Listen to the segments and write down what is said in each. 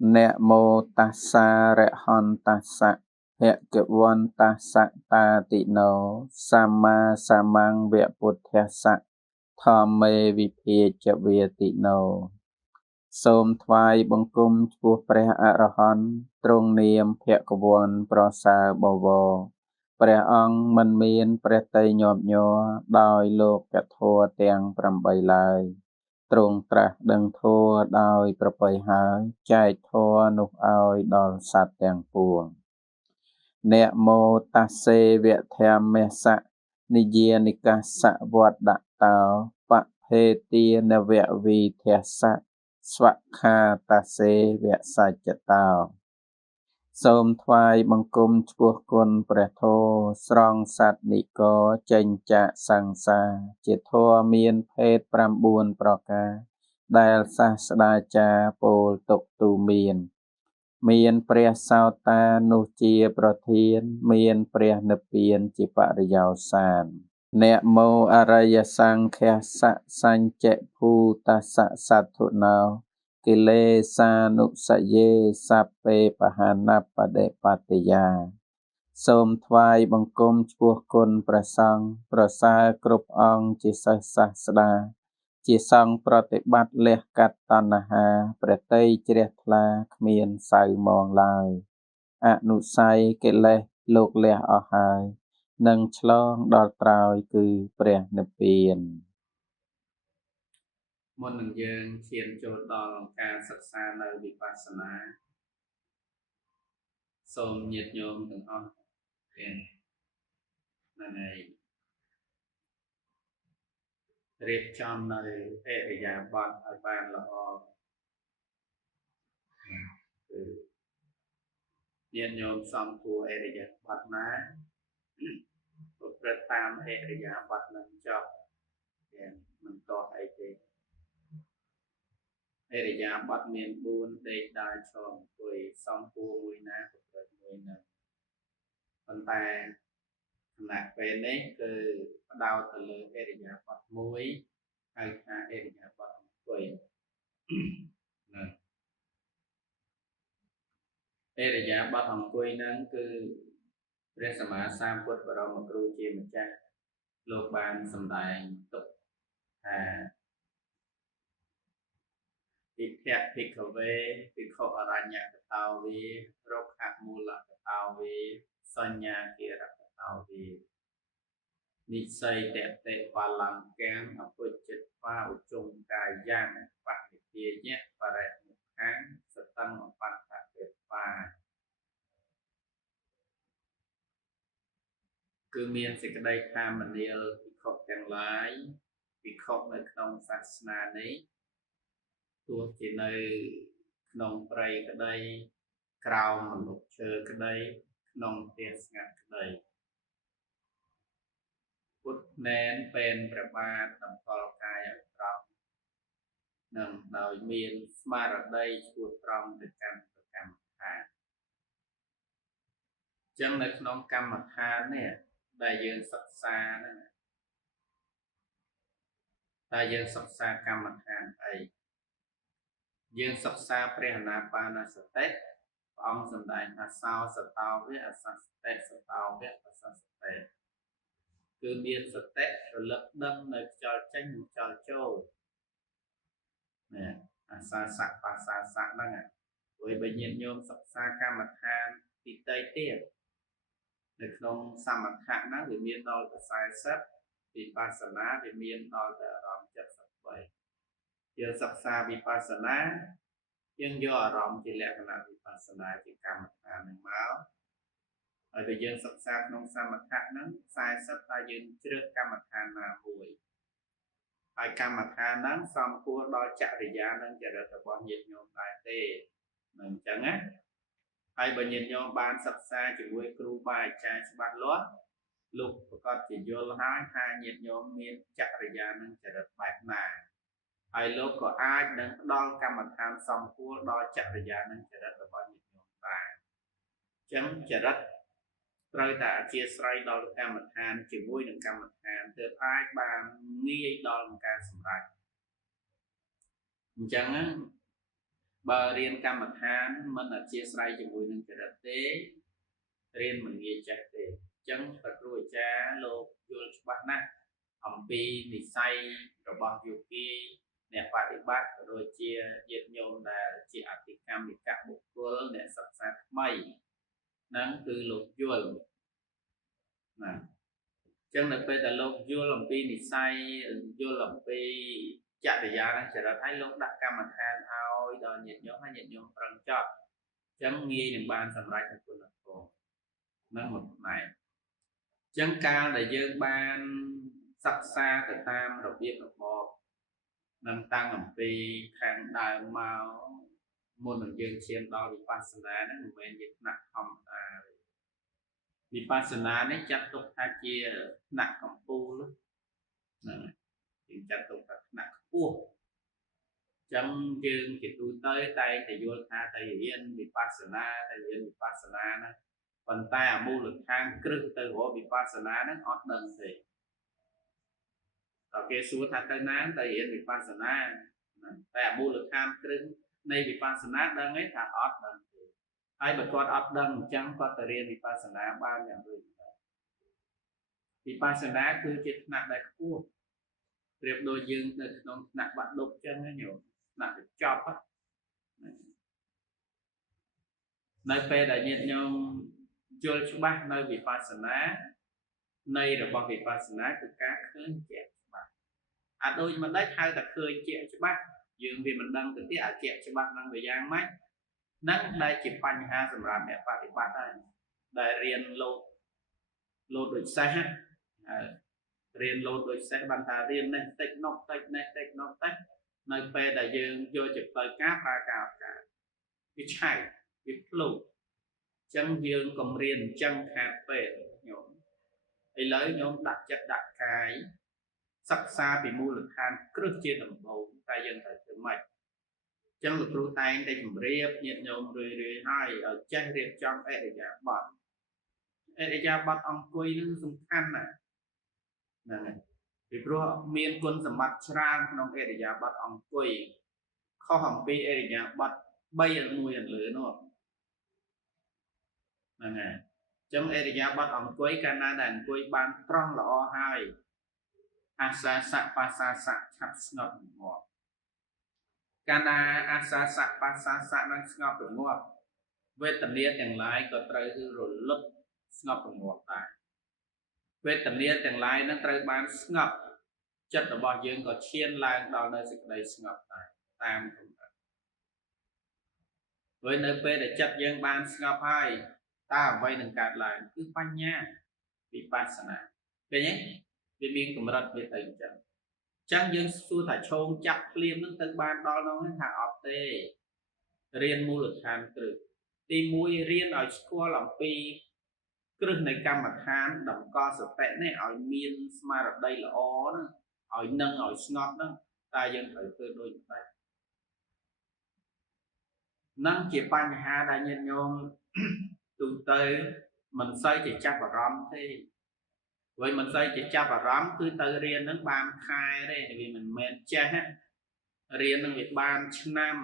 Nẹ mô tassa rẹ hòn tassa hẹ kệ vôn tassa ta tị nô Sama samang vẹ bụt thẹ sạ Thom mê vi phê chạ vẹ tị nô Sôm thoai bông cung chua pre ạ rà hòn Trung niêm hẹ kệ vôn pro sa bò vò Pre ong mình miên pre tây nhọp nhô Đòi lô kẹ thua tèng prầm bay lai Trung trạc đừng thua đòiប្របីហើយចែកធัวនោះឲ្យដល់សត្វទាំងពួងនមោតស្សេវៈធម្មសៈនិយានិកាសៈវត្តតោបភេទានវៈវិធស្សៈស្វខាតស្សេវៈសច្ចតោសូមថ្វាយបង្គំឆ្ពោះគុណព្រះធម៌ស្រង់សត្វនិកចេញចាកសង្សារជាធម៌មានភេទ9ប្រការដែលសាស្តាចារ្យពោលទុកទូមានព្រះសោតានោះជាប្រធានមានព្រះនិព្វានជាបរិយោសាននមោអរិយសង្ឃសៈសញ្ចភូតសៈសត្ถุណោកិលេសានុសយេសัพពេបហានបដិបត្តិយាសូមថ្វាយបង្គំឆ្ពោះគុណព្រះសង្ឃប្រសើរគ្រប់អង្គជាសិស្សសាស្តាជាសង្ឃប្រតិបត្តិលះកាត់តណ្ហាព្រះតីជ្រះថ្លាគ្មានសៅមងឡើយអនុស័យកិលេសលោកលះអស់ហើយនឹងឆ្លងដល់ត្រើយគឺព្រះនិព្វានមុននឹងយើងឈានចូលដល់ការសិក្សានៅវិបស្សនាសូមញាតិញោមទាំងអស់ទាំងនៅរៀបចំនៅអរិយាបថឲ្យបានល្អគឺញាតិញោមសំគួរអរិយាបថណាប្រព្រឹត្តតាមអរិយាបថនឹងចប់ទាំងមិនតោះអីទេអរិយាបថមាន4ដេកដើរឈរអង្គុយសំគួរមួយណាប្រព្រឹត្តមួយណាប៉ុន្តែខណៈពេលនេះគឺផ្ដោតទៅលើអរិយាបថមួយហៅថាអរិយាបថអង្គុយណាអរិយាបថអង្គុយហ្នឹងគឺព្រះសម្មាសម្ពុទ្ធបរមគ្រូជាម្ចាស់លោកបានសម្ដែងទុកថាភិក្ខៈភិក្ខវេភិក្ខុអរញ្ញកតោវារុក្ខមូលកតោវាសញ្ញាគារកតោវានិស្ស័យតតិបលង្កាំអពុជិតវាឧជុងកាយ៉ាងបនិទាយៈបរិមុខាងសតੰអបត្តៈទេវាគឺមានសេចក្តីថាមនាលភិក្ខុទាំងឡាយភិក្ខុនៅក្នុងសាសនានេះទោះជានៅក្នុងព្រៃក្តីក្រោមម្លប់ឈើក្តីក្នុងផ្ទះស្ងាត់ក្តីពុទ្ធណែនពេលព្រះបាទតម្កល់កាយឲ្យត្រង់នឹងដោយមានស្មារតីឆ្ពោះត្រង់ទៅកាន់កម្មដ្ឋានចឹងនៅក្នុងកម្មដ្ឋាននេះដែលយើងសិក្សាហ្នឹងតែយើងសិក្សាកម្មដ្ឋានអីយើងសិក្សាព្រះអានាបានសតិព្រះអង្គសម្ដែងថាសោសតោវៈអសសតិសតោវៈអសសតិគឺមានសតិរលឹកដឹងនៅខ្យល់ចេញនិងខ្យល់ចូលនេះអាសាសៈបាសាសៈហ្នឹងព្រោះបើញាតិញោមសិក្សាកម្មដ្ឋានទីតីទៀតនៅក្នុងសមថៈហ្នឹងវាមានដល់ទៅ40វិបស្សនាវាមានដល់ទៅអារម្មណ៍73យើងសិក្សាវិបស្សនាយើងយកអារម្មណ៍ជាលក្ខណៈវិបស្សនាជាកម្មដ្ឋានហ្នឹងមកហើយបើយើងសិក្សាក្នុងសមថៈហ្នឹង40តែយើងជ្រើសកម្មដ្ឋានណាមួយហើយកម្មដ្ឋានហ្នឹងសំគួរដល់ចរិយានិងចរិតរបស់ញាតិញោមដែរទេមិនអញ្ចឹងណាហើយបើញាតិញោមបានសិក្សាជាមួយគ្រូបាអាចារ្យច្បាស់លាស់លោកប្រកាសជាយល់ហើយថាញាតិញោមមានចរិយានិងចរិតបែបណាហើយលោកក៏អាចនឹងផ្ដល់កម្មដ្ឋានសំគួរដល់ចរិយានិងចរិតរបស់ញាតិញោមដែរអញ្ចឹងចរិតត្រូវតែអធិស្ឋានដល់កម្មដ្ឋានជាមួយនឹងកម្មដ្ឋានទើបអាចបានងាយដល់ការសម្រេចអញ្ចឹង បើរៀនកម្មដ្ឋានមិនអធិស្ឋានជាមួយនឹងចរិតទេរៀនមិនងាយចេះទេអញ្ចឹងព្រះគ្រូអាចារ្យលោកយល់ច្បាស់ណាស់អំពីនិស័យរបស់យោគីអ្នកបដិបត្តិក៏ដូចជាញាតិញោមដែលជាអតិកម្មនិកបុគ្គលអ្នកសិក្សាថ្មីហ្នឹងគឺលោកយល់ណាអញ្ចឹងនៅពេលដែលលោកយល់អំពីនិស័យយល់អំពីចរិយានិងចរិតហើយលោកដាក់កម្មដ្ឋានឲ្យដល់ញាតិញោមហើយញាតិញោមប្រឹងចប់អញ្ចឹងងាយនឹងបានសម្រេចគុណធម៌នឹងមួយផ្នែកអញ្ចឹងកាលដែលយើងបានសិក្សាទៅតាមរបៀបរបបនឹងតាំងអំពីខាងដើមមកមុននឹងយើងឈានដល់វិបស្សនាហ្នឹងមិនមែនជាថ្នាក់ធម្មតាទេវិបស្សនានេះចាត់ទុកថាជាថ្នាក់កម្ពូលហ្នឹងយើងចាត់ទុកថាថ្នាក់ខ្ពស់អញ្ចឹងយើងជាទូទៅតែតែយល់ថាតែរៀនវិបស្សនាតែរៀនវិបស្សនាហ្នឹងប៉ុន្តែអាមូលដ្ឋានគ្រឹះទៅរកវិបស្សនាហ្នឹងអត់ដឹងទេដល់គេសួរថាទៅណាទៅរៀនវិបស្សនាតែអាមូលដ្ឋានគ្រឹះនៃវិបស្សនាដឹងទេថាអត់ដឹងទេហើយបើគាត់អត់ដឹងអញ្ចឹងគាត់ទៅរៀនវិបស្សនាបានយ៉ាងដូចនេះវិបស្សនាគឺជាថ្នាក់ដែលខ្ពស់ប្រៀបដូចយើងនៅក្នុងថ្នាក់បាក់ឌុបអញ្ចឹងណាញោមថ្នាក់បញ្ចប់នៅពេលដែលញាតិញោមយល់ច្បាស់នៅវិបស្សនានៃរបស់វិបស្សនាគឺការឃើញជាក់ច្បាស់អាដូចមិនដាច់ហៅតែឃើញជាក់ច្បាស់យើងវាមិនដឹងទៅទៀតអាជាក់ច្បាស់នឹងវាយ៉ាងម៉េចនឹងដែលជាបញ្ហាសម្រាប់អ្នកបដិបត្តិហើយដែលរៀនលោតដូចសេះរៀនលោតដូចសេះបានថារៀននេះតិចនោះតិចនេះតិចនោះតិចនៅពេលដែលយើងយកទៅផ្លូវការប្រើការអត់ការវាឆៅវាភ្លុកអញ្ចឹងយើងកុំរៀនអញ្ចឹងខាតពេលញោមឥឡូវញោមដាក់ចិត្តដាក់កាយសិក្សាពីមូលដ្ឋានគ្រឹះជាដំបូងតែយើងត្រូវធ្វើម៉េចអញ្ចឹងលោកគ្រូតែងតែជម្រាបញាតិញោមរឿយៗឲ្យចេះរៀបចំអរិយាបថអង្គុយនឹងសំខាន់ណាស់ហ្នឹងហើយពីព្រោះមានគុណសម្បត្តិច្រើនក្នុងអរិយាបថអង្គុយខុសអំពីអរិយាបថ3មួយលើនោះហ្នឹងហើយអញ្ចឹងអរិយាបថអង្គុយកាលណាដែលអង្គុយបានត្រង់ល្អហើយអាសាសៈបាសាសៈឆាប់ស្ងប់រងាប់កាលណាអាសាសៈបាសាសៈនឹងស្ងប់រងាប់វេទនាទាំងឡាយក៏ត្រូវរលត់ស្ងប់រងាប់ដែរវេទនាទាំងឡាយនឹងត្រូវបានស្ងប់ចិត្តរបស់យើងក៏ឈានឡើងដល់នៅសេចក្តីស្ងប់ដែរតាមកម្រិតព្រោះនៅពេលដែលចិត្តយើងបានស្ងប់ហើយតើអ្វីនឹងកើតឡើងគឺបញ្ញាវិបស្សនាឃើញទេវាមានកម្រិតវាទៅអញ្ចឹងយើងសួរថាឈោងចាប់ភ្លាមនឹងទៅបានដល់នោះថាអត់ទេរៀនមូលដ្ឋានគ្រឹះទី1រៀនឲ្យស្គាល់អំពីគ្រឹះនៃកម្មដ្ឋានតម្កល់សតិនេះឲ្យមានស្មារតីល្អហ្នឹងឲ្យនឹងឲ្យស្ងប់ហ្នឹងតែយើងត្រូវធ្វើដូចនេះនឹងជាបញ្ហាដែលញាតិញោមទូទៅមិនសូវជាចាប់អារម្មណ៍ទេព្រោះមិនសូវជាចាប់អារម្មណ៍គឺទៅរៀននឹងបានខែទេវាមិនមែនចេះរៀននឹងវាបានឆ្នាំ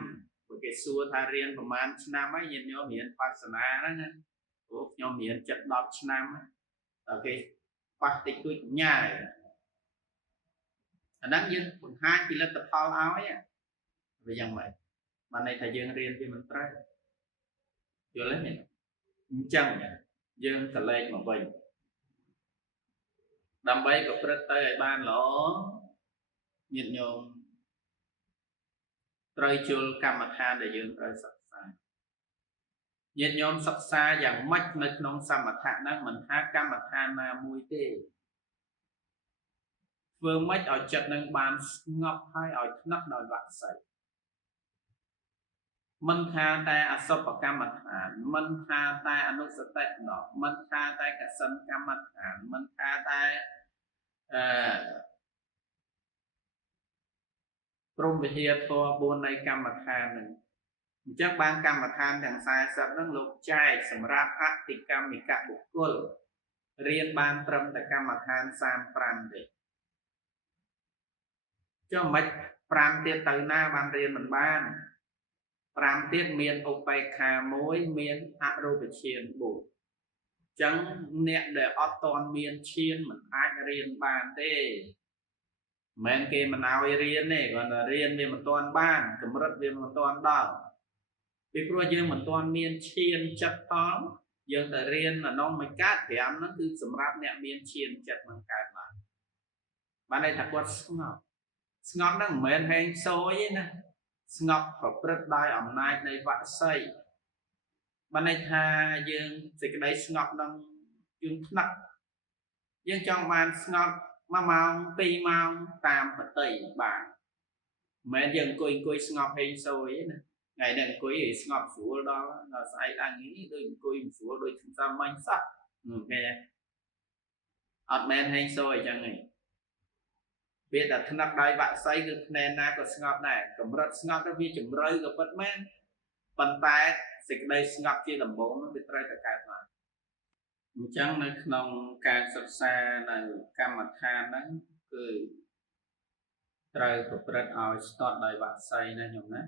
ព្រោះគេសួរថារៀនប្រហែលឆ្នាំហើយញាតិញោមរៀនបស្សនាហ្នឹងណាព្រោះខ្ញុំរៀន7-10ឆ្នាំដល់គេប៉ះតិចតួចញ៉ាយអាហ្នឹងយើងបង្ហាញពីលទ្ធផលឲ្យវាយ៉ាងម៉េចបានន័យថាយើងរៀនវាមិនត្រូវយល់ទេអញ្ចឹងយើងកលែងមកវិញដើម្បីប្រព្រឹត្តទៅឲ្យបានល្អញាតិញោមត្រូវជល់កម្មដ្ឋានដែលយើងត្រូវសិក្សាញាតិញោមសិក្សាយ៉ាងម៉េចនៅក្នុងសមថៈហ្នឹងមិនថាកម្មដ្ឋានណាមួយទេធ្វើម៉េចឲ្យចិត្តនឹងបានស្ងប់ហើយឲ្យថ្នឹកដោយវស្ស័យមិនថាតែអសុបកម្មដ្ឋានមិនថាតែអនុសតិណោមិនថាតែកសិនកម្មដ្ឋានមិនថាតែព្រមវិហារធម៌4នៃកម្មដ្ឋាននឹងអញ្ចឹងបានកម្មដ្ឋានទាំង40ហ្នឹងលោកចែកសម្រាប់អតិកម្មនិកបុគ្គលរៀនបានត្រឹមតែកម្មដ្ឋាន35ទេចុះមិន5ទៀតទៅណាបានរៀនមិនបាន 5ទៀតមានឧបេក្ខា1មានអរូបឈាន4ចឹងអ្នកដែលអត់តន់មានឈានមិនអាចរៀនបានទេមិនគេមិនឲ្យរៀនទេគាត់ថារៀនវាមិនទាន់បានកម្រិតវាមិនទាន់ដល់ពីព្រោះយើងមិនទាន់មានឈានចិត្តផងយើងទៅរៀនអានោះមិនកើត5ហ្នឹងគឺសម្រាប់អ្នកមានឈានចិត្តនឹងកើតឡើងបានន័យថាគាត់ស្ងប់ហ្នឹងមិនមែនហែងសូយទេណាស្ងប់ប្រព្រឹត្តដោយអំណាចនៃវស័យបានន័យថាយើងសេចក្តីស្ងប់នឹងយើងថ្នាក់យើងចង់បានស្ងប់1ម៉ោង2ម៉ោងតាមបតីបានមិនមែនយើងអង្គុយស្ងប់ហេងសូយទេណាថ្ងៃនេះអង្គុយឲ្យស្ងប់ស្រួលដល់ស្អែកឡើងនេះដូចអង្គុយស្រួលដូចសាមញ្ញសោះគេអត់មែនហេងសូយអញ្ចឹងទេវាតែថ្នាក់ដោយវស័យគឺភ្នែនណាក៏ស្ងប់ដែរកម្រិតស្ងប់ទៅវាជ្រៅក៏ពិតមែនប៉ុន្តែសេចក្តីស្ងប់ជាដំបូងនោះវាត្រូវតែកើតឡើងអញ្ចឹងនៅក្នុងការសិក្សានៅកម្មដ្ឋានហ្នឹងគឺត្រូវប្រព្រឹត្តឲ្យស្ទាត់ដោយវស័យណាញោមណា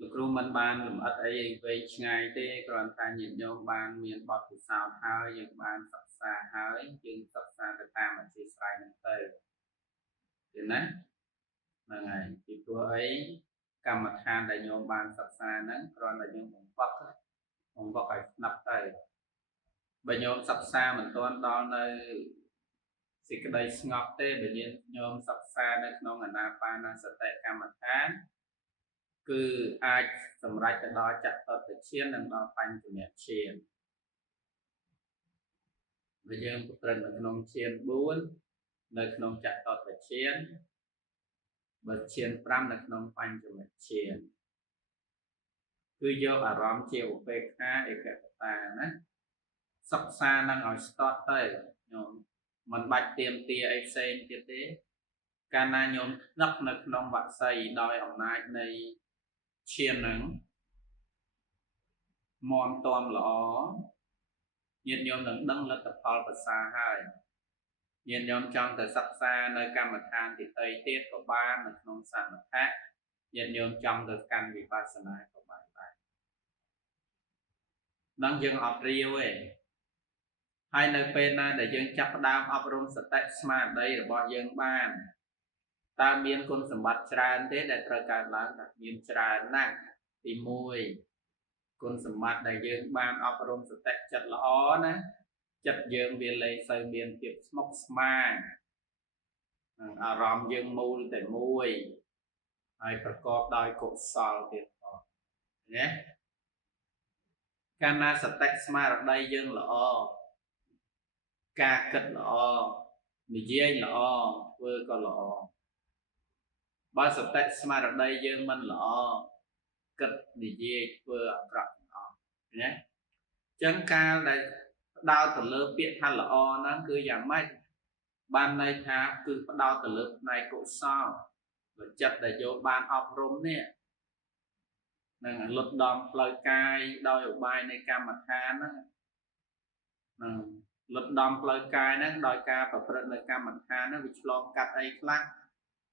លោកគ្រូមិនបានលម្អិតអីវែងឆ្ងាយទេគ្រាន់តែញាតិញោមបានមានបទពិសោធន៍ហើយយើងបានសិក្សាហើយយើងសិក្សាទៅតាមអធិស្ឋានហ្នឹងទៅឃើញណាហ្នឹងហើយពីព្រោះអីកម្មដ្ឋានដែលញោមបានសិក្សាហ្នឹងគ្រាន់តែយើងបង្វឹកឲ្យស្ដាប់ទៅបើញោមសិក្សាមិនទាន់ដល់នៅសេចក្តីស្ងប់ទេបើញោមសិក្សានៅក្នុងអានាបានសតិកម្មដ្ឋានគឺអាចសម្រេចទៅដល់ចតុតឈាននិងដល់បញ្ចមឈានបើយើងប្រព្រឹត្តនៅក្នុងឈាន4នៅក្នុងចតុតឈានបើឈាន5នៅក្នុងបញ្ចមឈានគឺយកអារម្មណ៍ជាឧបេក្ខាឯកកតាណាសិក្សានឹងឲ្យស្ទាត់ទៅញោមមិនបាច់ទៀមទាអីផ្សេងទៀតទេកាលណាញោមដឹកនៅក្នុងវស័យដោយអំណាចនៃឈាននឹងមមតំល្អញាតិញោមនឹងដឹងលទ្ធផលប្រសើរហើយញាតិញោមចង់ទៅសិក្សានៅកម្មដ្ឋានទីតីទៀតក៏បាននៅក្នុងសមថៈញាតិញោមចង់ទៅកាន់វិបស្សនាក៏បានដែរនឹងយើងអត់រាវទេហើយនៅពេលណាដែលយើងចាប់ផ្ដើមអប់រំសតិស្មារតីរបស់យើងបានតើមានគុណសម្បត្តិច្រើនទេដែលត្រូវកើតឡើងថាមានច្រើនណាស់ទី1គុណសម្បត្តិដែលយើងបានអប់រំសតិចិត្តល្អណាចិត្តយើងវាលែងសូវមានភាពស្មុគស្មាញអារម្មណ៍យើងមូលតែមួយហើយប្រកបដោយកុសលទៀតផងណាកាលណាសតិស្មារតីយើងល្អការគិតល្អនិយាយល្អធ្វើក៏ល្អបើសតិស្មារតីយើងមិនល្អគិតនិយាយធ្វើអាក្រក់អស់ណាអញ្ចឹងការដែលផ្ដោតទៅលើពាក្យថាល្អហ្នឹងគឺយ៉ាងម៉េចបានន័យថាគឺផ្ដោតទៅលើផ្នែកកុសលចិត្តដែលយកបានអប់រំនេះនឹងលុតដំផ្លូវកាយដោយឧបាយនៃកម្មដ្ឋានហ្នឹងនឹងលុតដំផ្លូវកាយហ្នឹងដោយការប្រព្រឹត្តនៅកម្មដ្ឋានហ្នឹងវាឆ្លងកាត់អីខ្លះ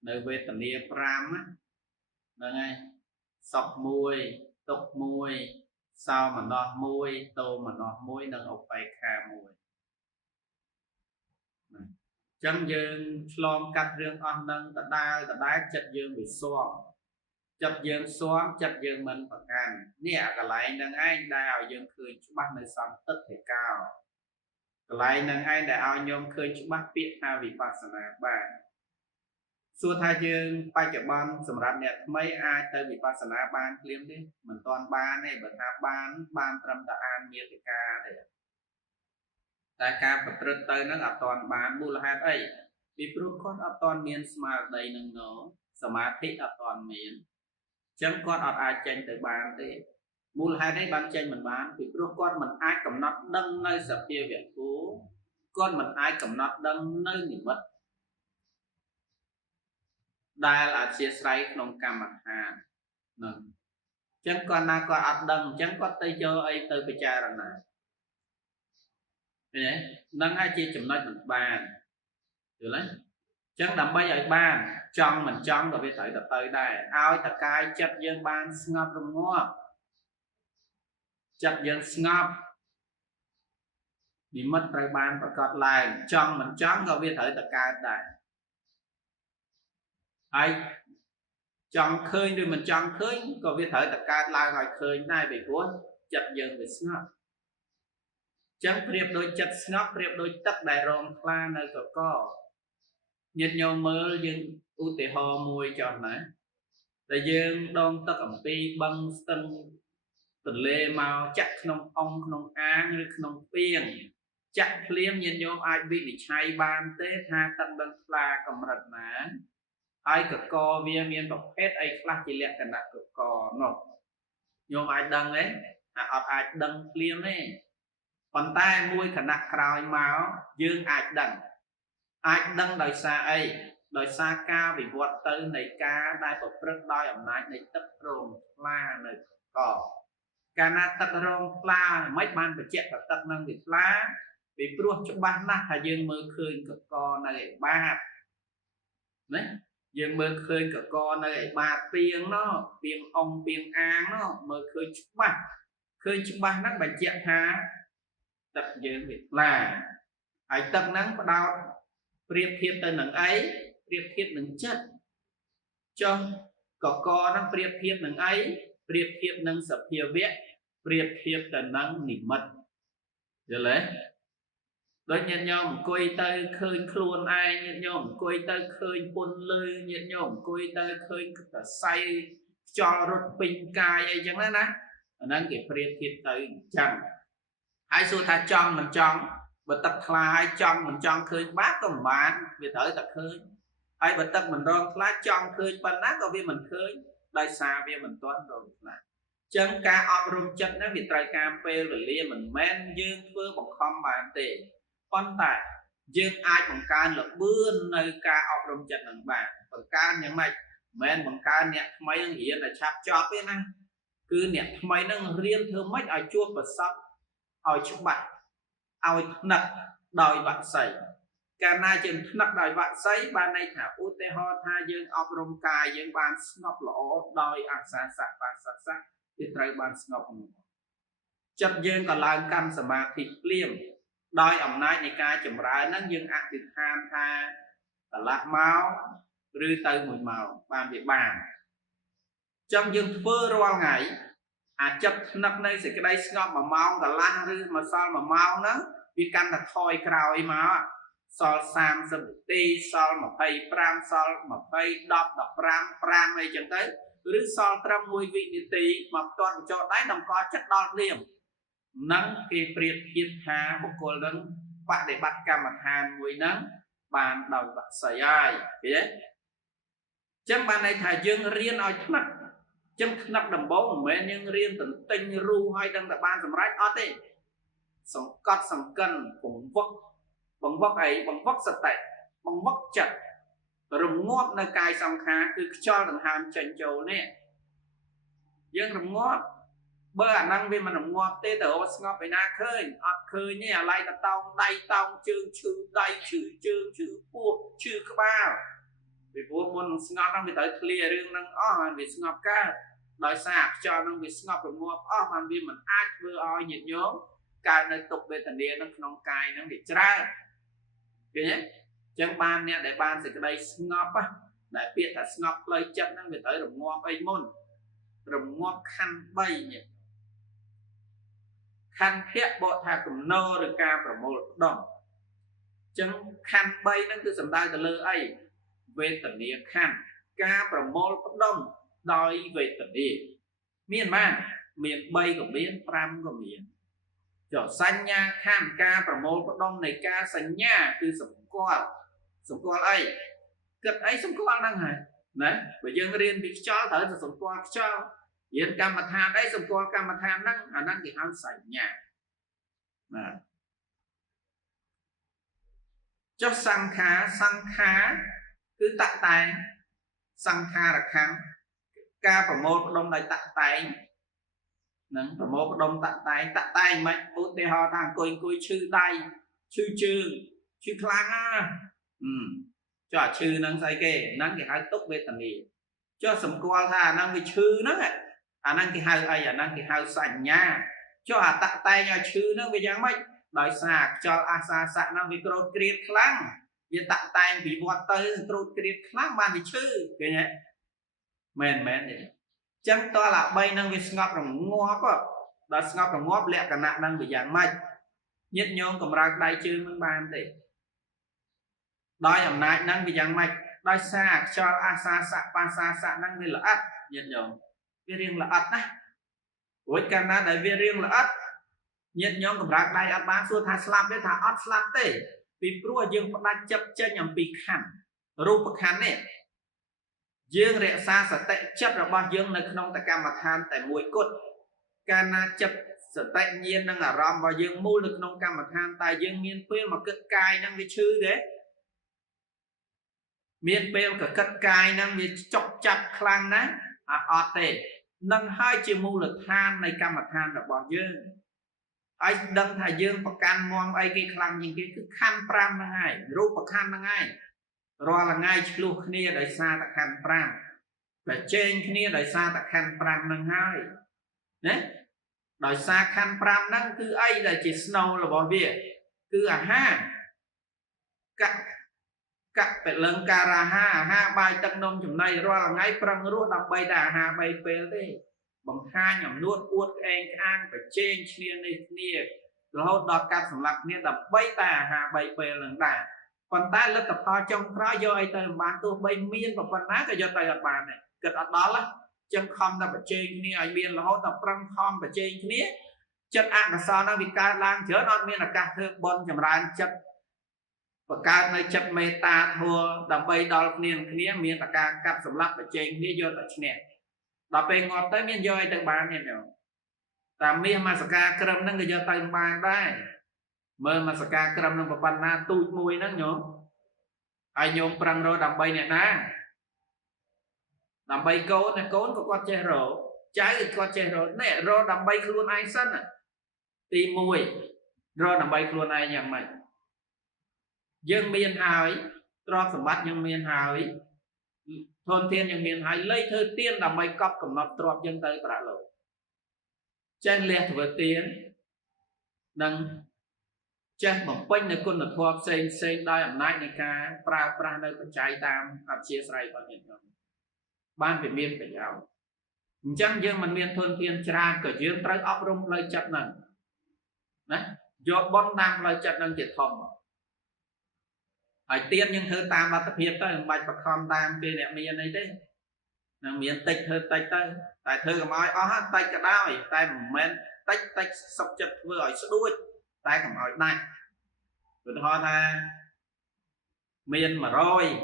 នៅវេទនា5ហ្នឹងហើយសុខ1ទុក្ខ1សោមនស្ស1ទោមនស្ស1និងឧបេក្ខា1ចឹងយើងឆ្លងកាត់រឿងអស់ហ្នឹងដដែលចិត្តយើងវាស៊ាំចិត្តយើងស៊ាំចិត្តយើងមិនប្រកាន់នេះអាកន្លែងហ្នឹងឯងដែលឲ្យយើងឃើញច្បាស់នៅសន្តិទ្ធិកោកន្លែងហ្នឹងឯងដែលឲ្យញោមឃើញច្បាស់ពាក្យថាវិបស្សនាបានសួរថាយើងបច្ចុប្បន្នសម្រាប់អ្នកថ្មីអាចទៅវិបស្សនាបានភ្លាមទេមិនទាន់បានទេបើថាបានត្រឹមតែអានមាតិកាទេតែការប្រព្រឹត្តទៅហ្នឹងអត់ទាន់បានមូលហេតុអីពីព្រោះគាត់អត់ទាន់មានស្មារតីនឹងនោះសមាធិអត់ទាន់មានអញ្ចឹងគាត់អត់អាចចេញទៅបានទេមូលហេតុនេះបានចេញមិនបានពីព្រោះគាត់មិនអាចកំណត់ដឹងនៅសភាវៈគូគាត់មិនអាចកំណត់ដឹងនៅនិមិត្តដែលអធិស្ស្រ័យក្នុងកម្មដ្ឋានហ្នឹងអញ្ចឹងគាត់ណាគាត់អត់ដឹងអញ្ចឹងគាត់ទៅយកអីទៅពិចារណាឃើញទេហ្នឹងហើយជាចំណុចមិនបានយល់ទេអញ្ chẳng đầm bây giờ ban trong mình trong rồi biết tới tập tới đây ao ta cai chất dương ban ngọt rung ngọt chất dương ngọt bị mất rồi ban và cọt lại trong mình trong rồi biết tới tập cai đây ai trong khơi rồi mình trong khơi có biết tới tập cai lại rồi khơi này bị cuốn chất dương bị ngọt chẳng priệp đôi chất ngọt priệp đôi tất đại rong pha nơi có nhiệt nhau mơ dương ưu tì ho mùi chọn này là dương đón tất ẩm pi băng tân tình lê màu chắc nông ong nông á như nông piêng chắc liêm nhiệt nhau ai bị đi chay ban tế tha tân đơn pla cầm rật ná ai cực co vía miên bọc hết ai pla chỉ lẹ cần đặt cực co nọ nhau ai đăng ấy ai đăng liêm ấy còn tay mùi khả nặng khảo máu dương ai đăng đời xa ấy đời xa ca vì vọt tới này ca đại bậc rất đôi ẩm nái này tất rồng pla này cỏ ca na tất rồng pla mấy ban phải chạy vào tất năng vì pla vì pruột cho ban na hà dương mơ khơi cực co này ba đấy dương mơ khơi cực co này ba tiếng nó tiếng ông tiếng áng nó mơ khơi chụp ba nắng bài chạy há tập dương vì pla ai tất nắng có đau priệp thiệp tới nâng ấy priệp thiệp nâng chất cho có nó priệp thiệp nâng ấy priệp thiệp nâng sập thiệp viết priệp thiệp tới nâng nỉ mật rồi lấy đối nhận nhau coi tới khơi khuôn ai nhận nhau coi tới khơi buôn lơi nhận nhau coi tới khơi say cho rốt bình cài ấy chẳng đấy ná nâng cái priệp thiệp tới chẳng ai xua tha trong mình trong bật tập khai trong mình trong khơi bát còn bán vì tới tập khơi ai bật tập mình rong lá trong khơi ban nát có vì mình khơi đại xa vì mình toán rồi là chân ca ọp rung chất nó vì trai cam phê rồi lia mình men dương phương bằng không bàn tệ con tại dương ai bằng can là bươn nơi ca ọp rung chất bằng bàn bằng can những mạch men bằng can nhẹ mấy hiện là chạp chọp ấy nè cứ nhẹ mấy nó riêng thơm mấy ai chuột và sắp ai chụp bạch ai nặng đòi bạn sấy cả na chừng nặng đòi bạn sấy ban này thả út tê ho tha dương ọp rung cài dương ban ngọc lỗ đòi ăn xa sạc ban sạc sạc thì trai ban ngọc chấp dương còn lại căn sả ma thịt liềm đòi ẩm nai này ca chậm rãi nắng dương ăn thịt ham tha là lạc máu rư tây mùi màu ban việc bàn trong dương phơ roa ngày chấp nặng này sẽ cái đây ngọc mà mau cả la rư mà sao mà mau nó vì căn là thôi cào ấy mà sol sam sâm ti sol mà pay pram sol mà pay đọc pram ấy chẳng tới rư sol trăm mùi vị như tí mà toàn cho đáy đồng có chất đo liềm nắng cái priệt hiệp hà một cô lớn bạn để bắt cam mặt hàn mùi nắng bàn đầu bạn sợi ai biết chẳng bạn này thả dương riêng ở mắt chân nắp đầm bố mà mẹ nhưng riêng tỉnh tinh ru hay đang là ban sầm rách ót đi sống cọt sống cân bằng vóc ấy bằng vóc sạch tệ bằng vóc chặt rùng ngót nơi cài xong khá cứ cho thằng hàm chành chầu nè dương rùng ngót bơ ảnh năng vì mà rùng ngót tê tớ ngót phải na khơi nhé lại là tông đầy tông chương chữ đầy chữ pua chữ các bao vì vua muốn ngót năng vì tới clear riêng năng vì ngót ca đòi sạc cho năng vì ngót rùng ngót mà vì mình ai vừa oi nhiệt nhóm cài nơi tục về thần địa nó không cài nó bị tra kìa nhé chẳng ban nè để ban sẽ cái đây ngóp á để biết là ngóp lấy chất nó về tới rồng ngóp ấy môn rồng ngóp khăn bay nhỉ khăn khét bộ thà cùng nô được ca và một đồng chẳng khăn bay nó cứ sầm tay từ lơ ấy về thần địa khăn ca và một đồng đòi về thần địa miền man miền bay của miền pram của miền cho xanh nha khăn ca và một đông này ca xanh nha từ sống con ấy cất ấy sống con đang hả đấy bây giờ riêng bị cho thở từ sống con cho hiện cam mặt than đấy sống con cam mặt than năng thì hắn xanh nha cho sang khá cứ tạ tay sang khá là khăn ca và một đông này tạ tay nâng và một đông tạ tay mạnh út tê ho thang côi chư tay chư khlang á cho chư năng sai kê năng cái hai túc về tận đi cho sầm qua tha năng bị chư năng năng cái hai ai năng cái hai sành nha cho tạ tay nhà chư năng bị giang mấy đòi sạc cho asa sạc năng bị cột kiệt khăng vì tạ tay bị vọt tới cột kiệt khăng ban bị chư cái nhé men vậy chẳng to là bay năng bị ngọc đồng ngó có đòi ngọc đồng ngóp lẹ cả nạn năng bị giang mấy nhất nhóm cầm ra đại chư mang ban thì đòi ẩm nại năng bị giang mạch đòi xa cho asa sạ pa sa sạ năng đi là ắt nhiệt nhóm viên riêng là ắt đấy với cả na đại viên riêng là ắt nhiệt nhóm cầm ra đại ắt bán xua thà slap với thà ắt slap tê vì prua dương phát đa chấp chân nhằm bị khăn rùa bậc khăn này dương rẽ xa sở tệ chấp là bao dương nơi không ta cam mặt than tại mũi cốt cana chấp sở tệ nhiên năng là rom và dương mua lực nông cam mặt than tại dương miên khuyên mà cực cài năng bị chư đấy miền bèo cả cất cài năng bị chọc chặt khăn đấy ọt tệ nâng hai chiều mưu lực than này cam mặt than là bỏ dương ai đăng thầy dương và can mong ai cái khăn những cái khăn pram năng ai rút và khăn năng ai rồi là ngay lúc kia đời xa ta khăn pram và trên kia đời xa ta khăn pram năng hai đấy đời xa khăn pram năng cứ ai là chỉ snow là bỏ việc cứ ha cắt phải lần cara ha bài tăng nông chùm này rồi là ngay prang ruột đập bay đà ha bay pel thế bằng hai nhầm nuốt uất anh ăn phải trên kia này kia rồi hốt đọt cắt sầm lặc kia đập bay đà ha bay pel lần đà còn ta là tập ho trong đó do ai tới bán tôi bay miên và phần nát cho tay ở bàn này cật ở đó là chân không ta phải trên kia ai miên là hốt tập prang không phải trên kia chất ăn là sao nó bị ca lang chớ nó miên là ca thơ bon chầm ran chất và ca nơi chất meta thua đầm bay đo niên kia miên là ca cắt sầm lặc phải trên kia do tại nè đập bay ngọt tới miên do ai tới bàn này nữa ta miên mà ca cơm nó người do tay bàn đây mơ mà saka kram nông bậc na tụi mùi nó nhổ ai nhôm prang rồi đầm bay nè na đầm bay cốn nè cốn của con che rổ trái thì con che rổ nè rồi đầm bay luôn ai sân à tìm mùi rồi đầm bay luôn ai nhàng mày dương miền hào rồi sầm bắt dương miền hào thôn thiên dương miền hào lấy thơ tiên đầm bay cọp cầm nọc trọt dương tới bả lộ trên liệt vừa tiến nâng chắc một quanh nơi con được thuộc xây đai ẩm nách này ca pra nơi con trai tam áp chia sài vào hiện tượng ban về miền phải giáo chẳng dương mình miền thôn thiên tra cởi dương trái ấp rung lời chặt nằng đấy do bon nam lời chặt nằng thiệt thòm phải tiên nhưng thơ tam mà tập hiệp tới bạch bạc thòm tam về nẹm miền này đấy nàng miền tịch thơ tịch tới tại thơ cái nói ó tịch cái đau tay men tịch sọc chật vừa ở đuôi tay cầm hỏi này rồi thôi tha miền mà rồi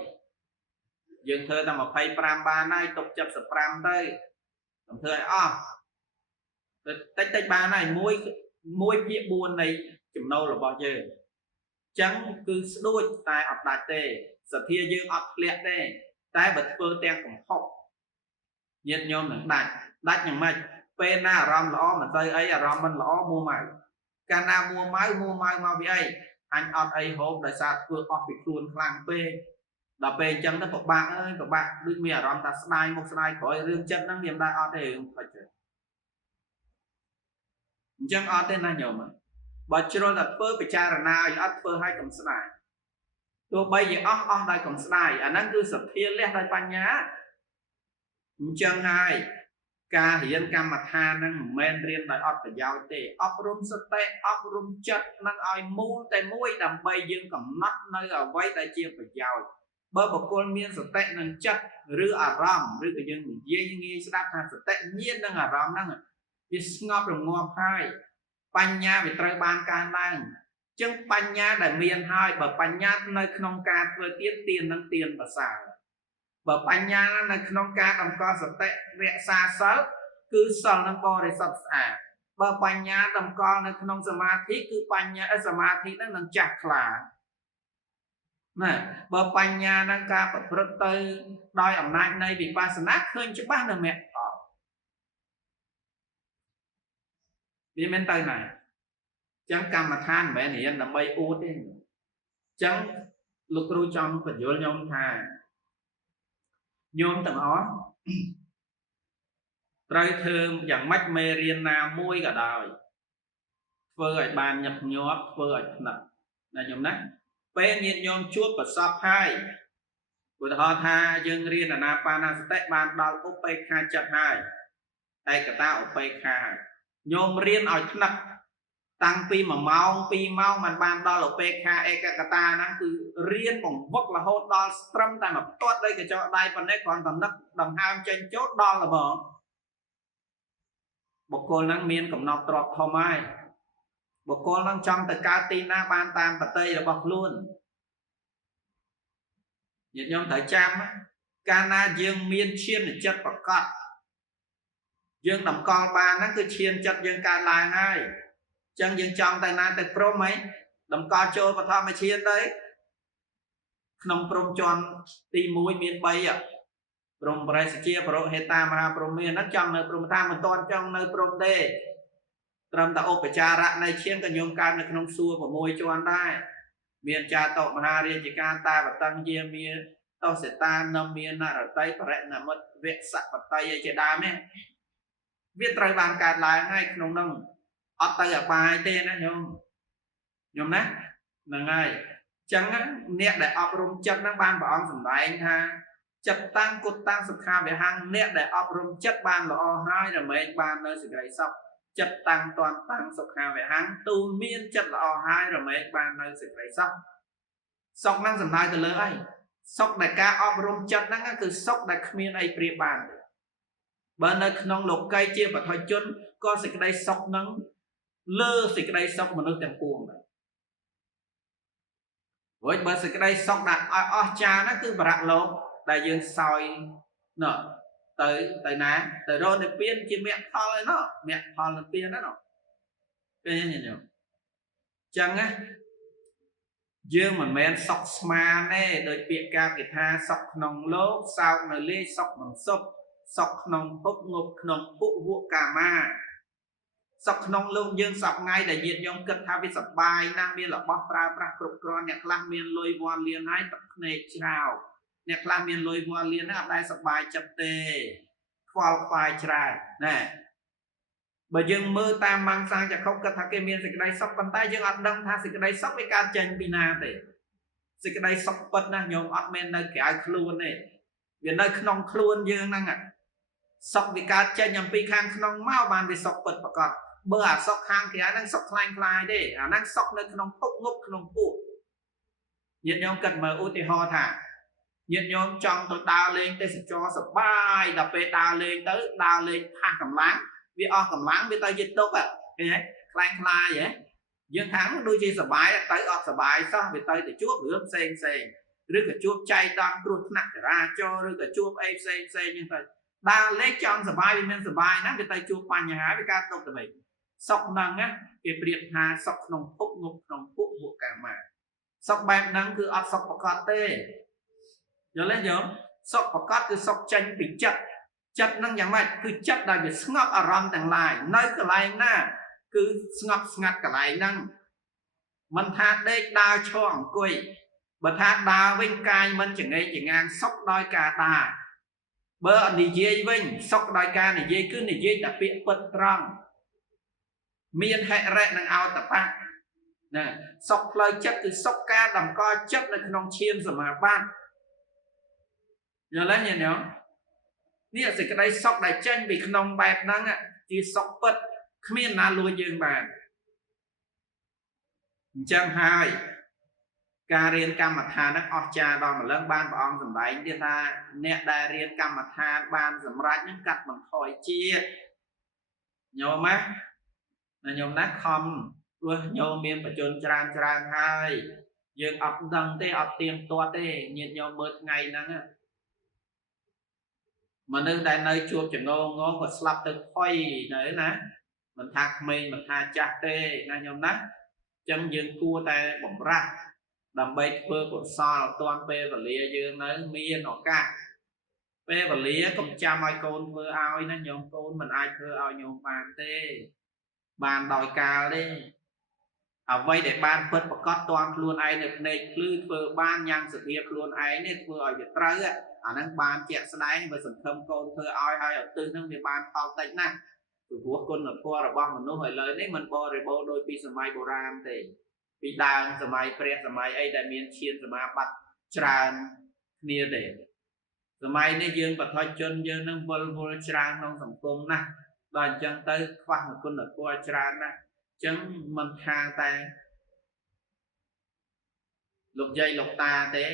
dừng thơ ta mà phay pram ba này tục chập sập pram tới đồng thời tách ba này môi phía buồn này chùm nâu là bao giờ trắng cứ đôi tai ập đại tê giật thia dương ập liệt tê tai bật phơ ten cũng học nhiệt nhôm nặng đạch nhằng mày pe na ram lõ mà tây ấy ram mình lõ mua mày cana mua máy mà bị ấy anh ấy hôm đại sa vừa bị luôn khang pe đập pe chân nó các bạn ơi các bạn đừng mì ram ta slide một slide khỏi riêng chân năng niệm đại để phải chơi chân tên là nhiều mà bà chưa là phơ bị cha là nào phơ hai cầm slide tôi bây giờ đây cầm slide anh đang cứ sập thiên lên đây pan nhá chân hai ca hiến cam mặt tha năng men riêng đại ọt phải giao tệ ấp rung sate ấp rung chất năng ai mua tay mũi đầm bay dương cầm nát nơi ở vay đại chia phải giao bơ bọc con miên sate năng chất rư ram rư cái dương mình dễ nghe đáp tha sate nhiên năng ram năng biết ngọc đồng ngọc hai pan nha về trai ban ca năng chân pan nha đại miền hai bờ pan nha nơi không ca vừa tiền năng tiền và xài bởi bánh nha là không ca đồng co sập tệ vẽ xa sớt cứ sờ năng co để sập bởi bánh nha đồng co là không samadhi cứ bánh nha samadhi nó能chặt là nè bởi bánh nha năng ca bật rất tư đòi ẩm nách này bị pasana khơi chứ bác là mẹ vì bên tay này chẳng cầm mà than mẹ hiền là bay út đi chẳng លោកគ្រូចង់បញ្យល់ខ្ញុំថាញោមទាំងអស់ត្រូវធ្វើយ៉ាងម៉េចមេរៀនណាមួយក៏ដោយធ្វើឲ្យបានញឹកញាប់ធ្វើឲ្យថ្នាក់ណាញោមណាពេលញាតិញោមជួបប្រសពហើយឧទាហរណ៍ថាយើងរៀនអាណាបាណសតិបានដល់ឧបេក្ខាចិត្តហើយឯកតាឧបេក្ខាញោមរៀនឲ្យថ្នាក់តាំងពី1ម៉ោង2ម៉ោងมันបានដល់ឧបេក្ខាឯកតាហ្នឹងគឺរៀនបង្វឹករហូតដល់ត្រឹមតែមកទាត់ដោយកញ្ចក់ដៃប៉ុណ្ណេះគ្រាន់តែនឹកដង្ហើមចេញចូលដល់ល្មមបុគ្គលហ្នឹងមានកំណត់ទ្របធំហើយបុគ្គលហ្នឹងចង់ទៅកើតទីណាបានតាមបតីរបស់ខ្លួនញាតិញោមត្រូវចាំកាលណាយើងមានឈានចិត្តប្រកបយើងតម្កល់បានហ្នឹងគឺឈានចិត្តយើងកើតឡើងហើយអញ្ចឹងយើងចង់ទៅណាទៅព្រមហីតម្កល់ចូលបឋមឈានទៅក្នុងព្រំជាន់ទី1មាន3ព្រំបរិសជាបរហេតាមហាព្រំមានហ្នឹងចង់នៅព្រំតាមិនទាន់ចង់នៅព្រំទេត្រឹមតែឧបចារៈនៃឈានក៏ញោមកើតនៅក្នុងសួរ6ជាន់ដែរមានចាតមហារាជការតាបតੰយាមានតោសេតានមាននរតីបរិណមិត្តវៈសបតីឯជាដើមនេះវាត្រូវបានកើតឡើងហើយក្នុងនោះអត់ទៅអបាយទេណាញោមណាហ្នឹងហើយអញ្ចឹងអ្នកដែលអប់រំចិត្តហ្នឹងបានព្រះអង្គសម្ដែងថាចិត្តតាំងគុតតាំងសុខាវិហੰអ្នកដែលអប់រំចិត្តបានល្អហើយរមែងបាននៅសេចក្តីសុខចិត្តតាំងតាន់តាំងសុខាវិហੰទូលមានចិត្តល្អហើយរមែងបាននៅសេចក្តីសុខសុខហ្នឹងសំដៅទៅលើអីសុខដែលការអប់រំចិត្តហ្នឹងគឺសុខដែលគ្មានអីប្រៀបបានបើនៅក្នុងលោកីជាបឋមជនក៏សេចក្តីសុខហ្នឹងលើសេចក្តីសុខមនុស្សទាំងពួងដែរព្រោះបើសេចក្តីសុខដែលអស្ចារ្យហ្នឹងគឺបរៈលោកដែលយើងសោយណោះទៅណាទៅរកនិព្វានជាមគ្គផលឯណោះមគ្គផលនិព្វានណាណោះឃើញទេញោមចឹងណាយើងមិនមែនសុខស្មានទេដោយពាក្យការគេថាសុខក្នុងលោកសោកនៅលេសុខមិនសុខសុខក្នុងភពងប់ក្នុងពុវកាមាសុខក្នុងលោកយើងសពថ្ងៃដែលញាតិញោមគិតថាវាសប្បាយណាស់មានរបស់ប្រើប្រាស់គ្រប់គ្រាន់អ្នកខ្លះមានលុយវត្តលៀនហើយទឹកភ្នែកច្រោកអ្នកខ្លះមានលុយវត្តលៀនហ្នឹងអត់ដែលសប្បាយចិត្តទេខ្វល់ខ្វាយច្រើនណាបើយើងមើលតាមម៉ាំងសាំងចក្ខុគិតថាគេមានសេចក្តីសុខប៉ុន្តែយើងអត់ដឹងថាសេចក្តីសុខវាកើតចេញពីណាទេសេចក្តីសុខពិតណាញោមអត់មែននៅក្រៅខ្លួនទេវានៅក្នុងខ្លួនយើងហ្នឹងសុខវាកើតចេញអំពីខាងក្នុងមកបានវាសុខពិតប្រកបបើអាសុខខាងក្រៅហ្នឹងសុខខ្លាំងខ្លាយទេអាហ្នឹងសុខនៅក្នុងពុកងប់ក្នុងពួកញាតិញោមគិតមើលឧទាហរណ៍ថាញាតិញោមចង់ទៅដើរលេងទេសចរសប្បាយដល់ពេលដើរលេងទៅដើរលេងផាសកម្លាំងវាអស់កម្លាំងវាទៅយិតទុកឃើញទេខ្លាំងខ្លាយហ៎យើងខាងដូចជាសប្បាយទៅអត់សប្បាយសោះវាទៅជួបរឿងផ្សេងឬក៏ជួបចៃដន្យគ្រោះថ្នាក់ចរាចរណ៍ឬក៏ជួបអីផ្សេងហ្នឹងទៅដើរលេងចង់សប្បាយវាមានសប្បាយណាស់វាទៅជួបបញ្ហាវាកើតទុកទៅវិញសុខហ្នឹងគេប្រៀបថាសុខក្នុងភពងប់ក្នុងពួកមុខកាមាសុខបែបហ្នឹងគឺអត់សុខប្រកបទេយល់ទេញោមសុខប្រកបគឺសុខចេញពីចិត្តហ្នឹងយ៉ាងម៉េចគឺចិត្តដែលវាស្ងប់អារម្មណ៍ទាំងឡាយនៅកន្លែងណាគឺស្ងប់ស្ងាត់កន្លែងហ្នឹងមិនថាដេកដើរឈរអង្គុយបើថាដើរវិញកាយមិនចង្អេងចងាងសុខដោយការដើរបើនិយាយវិញសុខដោយការនិយាយគឺនិយាយតែពាក្យពិតត្រង់មានហិរិនិងអោតបៈណាសុខផ្លូវចិត្តគឺសុខការតម្កល់ចិត្តនៅក្នុងឈានសមាបត្តិយល់ទេញាតិញោមនេះសេចក្តីសុខដែលចេញពីក្នុងបែបហ្នឹងជាសុខពិតគ្មានណាលួចយើងបានអញ្ចឹងហើយការរៀនកម្មដ្ឋានហ្នឹងអស្ចារ្យដល់ម្លឹងបានព្រះអង្គសម្ដែងទៀតថាអ្នកដែលរៀនកម្មដ្ឋានបានសម្រេចហ្នឹងកាត់បន្ថយជាតិញោមណាញោមណាខំព្រោះញោមមានបច្ចុប្បន្នច្រើនហើយយើងអត់ដឹងទេអត់ទៀងទាត់ទេញាតិញោមមើលថ្ងៃហ្នឹងមនុស្សដែលនៅជួបចងងក៏ស្លាប់ទៅផុយនៅណាមិនថាក្មេងមិនថាចាស់ទេណាញោមណាអញ្ចឹងយើងគួរតែបំរាស់ដើម្បីធ្វើកុសលតាន់ពេលវេលាយើងនៅមានឱកាសពេលវេលាកុំចាំឲ្យកូនធ្វើឲ្យណាញោមកូនមិនអាចធ្វើឲ្យញោមបានទេបានដោយកាលទេ អ្វីដែលបានពិតប្រកបតន់ខ្លួនឯងនៅភ្នែកភ្លឺធ្វើបានញ៉ាំសភាពខ្លួនឯងនេះធ្វើឲ្យវាត្រូវអាហ្នឹងបានជាក់ស្ដែងបើសង្ឃឹមកូនធ្វើឲ្យហើយឧទ្ទិសហ្នឹងវាបានផលតិចណាស់ពីព្រោះគុណធម៌របស់មនុស្សឥឡូវនេះมันបរិបូរណ៍ដោយពីសម័យបុរាណទេពីដើមសម័យព្រះសម័យអីដែលមានឈានសមាបត្តិច្រើនគ្នាទេសម័យនេះយើងបឋមជនយើងនឹងវល់ច្រើនក្នុងសង្គមណាស់ដល់អញ្ចឹងទៅខ្វះគុណធម៌ច្រើនណាស់អញ្ចឹងមិនថាតែលោកយាយលោកតាទេ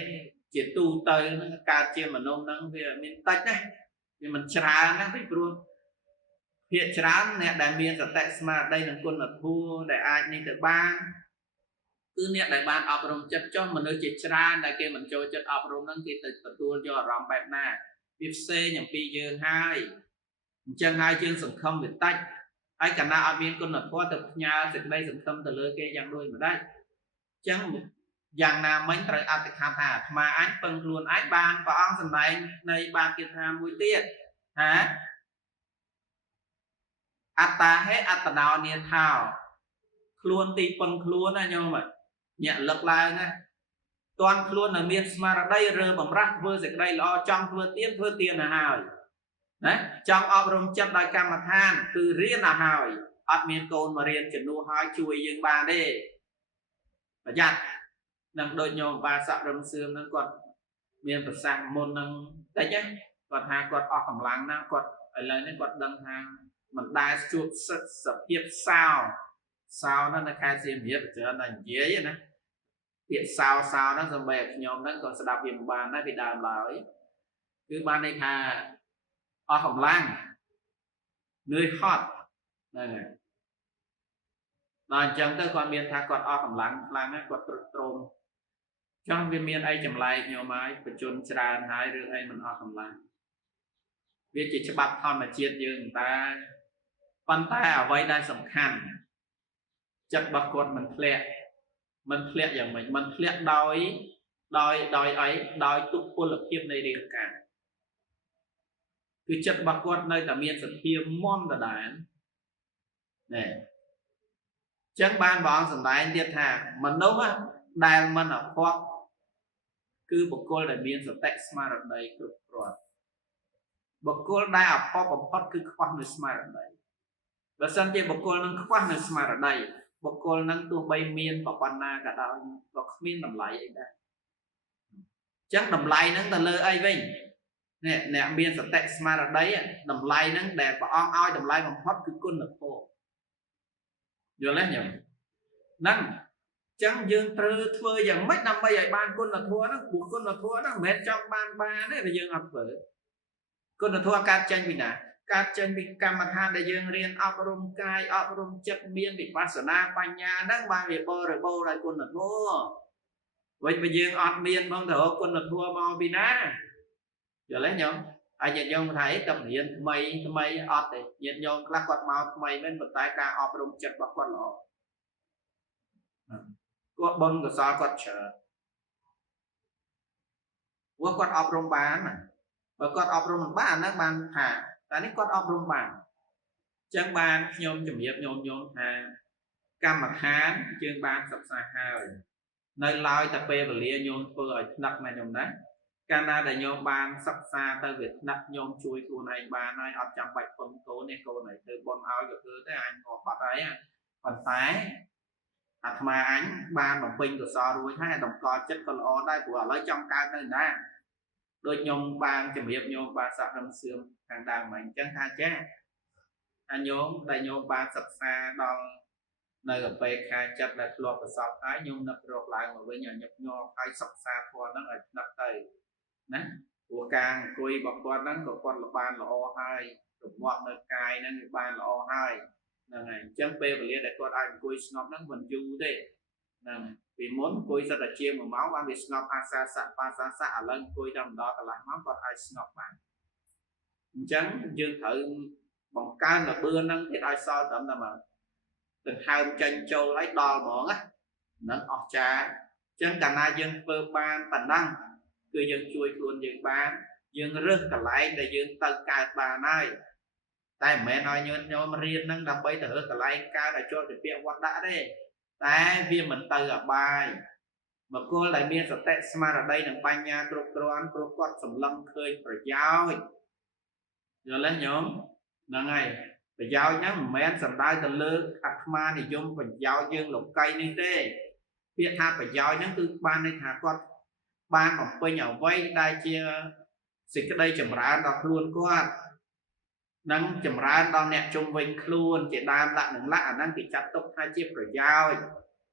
ជាទូទៅនឹងកើតជាមនុស្សហ្នឹងវាមានតិចណាវាមិនច្រើនណាពីព្រោះភាគច្រើនអ្នកដែលមានសតិស្មារតីនិងគុណធម៌ដែលអាចនេះទៅបានគឺអ្នកដែលបានអប់រំចិត្តចុះមនុស្សជាច្រើនដែលគេមិនចូលចិត្តអប់រំហ្នឹងគេទៅទទួលយកអារម្មណ៍បែបណាវាផ្សេងអំពីយើងហើយអញ្ចឹងហើយយើងសង្ឃឹមវាតិចហើយកាលណាអត់មានគុណធម៌ទៅផ្ញើសេចក្តីសង្ឃឹមទៅលើគេយ៉ាងដូចម្ដេចអញ្ចឹងយ៉ាងណាមិញត្រូវអត្តថាថាអាត្មាអញពឹងខ្លួនឯងបានព្រះអង្គសម្ដែងនៃបាគិថាមួយទៀតហាអត្តាហេអត្តដោនាថោខ្លួនទីពឹងខ្លួនណាញោមញាក់លឹកឡើងណាតន់ខ្លួននៅមានស្មារតីរើបំរាស់ធ្វើសេចក្តីល្អចង់ធ្វើទៀនទៅហើយណាចង់អប់រំចិត្តដោយកម្មដ្ឋានគឺរៀនទៅហើយអត់មានកូនមករៀនជំនួសហើយជួយយើងបានទេប្រយ័ត្ននឹងដូចញោមបាសក់រឹមសឿមនឹងគាត់មានប្រសាសន៍មុននឹងតិចគាត់ថាគាត់អស់កម្លាំងណាស់គាត់ឥឡូវនេះគាត់ដឹងថាមិនដែលជួបសភាពសោហ្នឹងនៅខែសៀមរាបច្រើនតែនិយាយណាពាក្យសោហ្នឹងសម្រាប់ខ្ញុំហ្នឹងក៏ស្ដាប់វាមិនបានដែរពីដើមឡើយគឺបានន័យថាអស់កម្លាំងនឿយហត់ហ្នឹងហើយដល់អញ្ចឹងទៅគាត់មានថាគាត់អស់កម្លាំងខ្លាំងណាស់គាត់ទ្រុឌទ្រោមចង់វាមានអីចម្លែកញោមហើយបញ្ជនច្រើនហើយរឿងអីមិនអស់កម្លាំងវាជាច្បាប់ធម្មជាតិយើងតែប៉ុន្តែអ្វីដែលសំខាន់ចិត្តរបស់គាត់មិនធ្លាក់យ៉ាងម៉េចមិនធ្លាក់ដោយអីដោយទុកពលភាពនៃរាងកាយគឺចិត្តរបស់គាត់នៅតែមានសទ្ធាមមដដែលណែចឹងបានព្រះអង្គសម្ដែងទៀតថាមនុស្សដែលមិនអភ័ព្វគឺបុគ្គលដែលមានសតិស្មារតីគ្រប់គ្រាន់បុគ្គលដែលអភ័ព្វបំផុតគឺខ្វះនូវស្មារតីបើសិនជាបុគ្គលនឹងខ្វះនូវស្មារតីបុគ្គលនឹងទោះបីមានប៉ុណ្ណាក៏ដោយក៏គ្មានតម្លៃអីដែរអញ្ចឹងតម្លៃហ្នឹងទៅលើអីវិញនេះអ្នកមានសតិស្មារតីតម្លៃហ្នឹងដែលព្រះអង្គឲ្យតម្លៃបំផុតគឺគុណធម៌យល់ទេញោមហ្នឹងអញ្ចឹងយើងត្រូវធ្វើយ៉ាងម៉េចដើម្បីឲ្យបានគុណធម៌ហ្នឹងព្រោះគុណធម៌ហ្នឹងមិនមែនចង់បានទេតែយើងអត់ធ្វើគុណធម៌កើតចេញពីណាកើតចេញពីកម្មដ្ឋានដែលយើងរៀនអប់រំកាយអប់រំចិត្តមានវិបស្សនាបញ្ញាហ្នឹងបានវាបរិបូរណ៍ដោយគុណធម៌វិញបើយើងអត់មានផងទៅរកគុណធម៌មកពីណាយល់ទេញោមហើយញាតិញោមថាទៅរៀនថ្មីអត់ទេញាតិញោមខ្លះគាត់មកថ្មីមែនប៉ុន្តែការអប់រំចិត្តរបស់គាត់ល្អគាត់បុណ្យកុសលគាត់ច្រើនព្រោះគាត់អប់រំបានបើគាត់អប់រំមិនបានហ្នឹងបានថាតែនេះគាត់អប់រំបានអញ្ចឹងបានខ្ញុំជំរាបញោមថាកម្មដ្ឋានយើងបានសិក្សាហើយនៅឡើយតែពេលវេលាញោមធ្វើឲ្យថ្នាក់ណាញោមណាកាលណាដែលញោមបានសិក្សាទៅវាថ្នាក់ញោមជួយខ្លួនឯងបានហើយអត់ចាំបាច់ពឹងកូនទេកូនឲ្យធ្វើបុណ្យឲ្យក៏ធ្វើទៅអញក៏បាត់ហើយប៉ុន្តែអាត្មាអញបានបំពេញកុសលរួចហើយតម្កល់ចិត្តក៏ល្អដែរព្រោះឥឡូវចង់កើតនៅណាដូចខ្ញុំបានជំរាបញោមបានសក់រឹមសឿមខាងដើមហ្នឹងអញ្ចឹងថាចាអាញោមដែលញោមបានសិក្សាដល់នៅអបេខាចិត្តដែលធ្លាប់ប្រសពហើយញោមនឹករកឡើងមកវិញឲ្យញឹកញាប់ហើយសិក្សាធម៌ហ្នឹងឲ្យនឹកទៅណាព្រោះការអង្គុយរបស់គាត់ហ្នឹងក៏គាត់បានល្អហើយរបបនៅកាយហ្នឹងវាបានល្អហើយហ្នឹងហើយអញ្ចឹងពេលវេលាដែលគាត់អាចអង្គុយស្ងប់ហ្នឹងមិនយូរទេហ្នឹងពីមុនអង្គុយសិតតែជា1ម៉ោងបានវាស្ងប់អាសាសៈបាសាសៈឥឡូវអង្គុយតែម្ដងកន្លះម៉ោងគាត់អាចស្ងប់បានអញ្ចឹងយើងត្រូវបង្កើនលបឿនហ្នឹងទៀតឲ្យសល់ត្រឹមតែមកដង្ហើមចេញចូលឲ្យដល់ហ្មងហ្នឹងអស្ចារ្យអញ្ចឹងកាលណាយើងធ្វើបានប៉ុណ្ណឹងគឺយើងជួយខ្លួនយើងបានយើងរើសកន្លែងដែលយើងទៅកើតបានហើយតែមិនមែនឲ្យញោមរៀនហ្នឹងដើម្បីទៅរើសកន្លែងកើតឲ្យជាប់ជាពាក្យវត្តដាក់ទេ តែវាមិនទៅអបាយបុគ្គលដែលមានសតិស្មារតីនិងបញ្ញាគ្រប់គ្រាន់ព្រោះគាត់សម្លឹងឃើញប្រយោជន៍យល់ទេញោមហ្នឹងហើយប្រយោជន៍ហ្នឹងមិនមែនសំដៅទៅលើអាត្មានិយមប្រយោជន៍យើងលោកីនេះទេពាក្យថាប្រយោជន៍ហ្នឹងគឺបានន័យថាគាត់បានបំពេញអ្វីដែលជាសេចក្តីចម្រើនដល់ខ្លួនគាត់នឹងចម្រើនដល់អ្នកជុំវិញខ្លួនជាដើមលក្ខណៈអាហ្នឹងគេចាត់ទុកថាជាប្រយោជន៍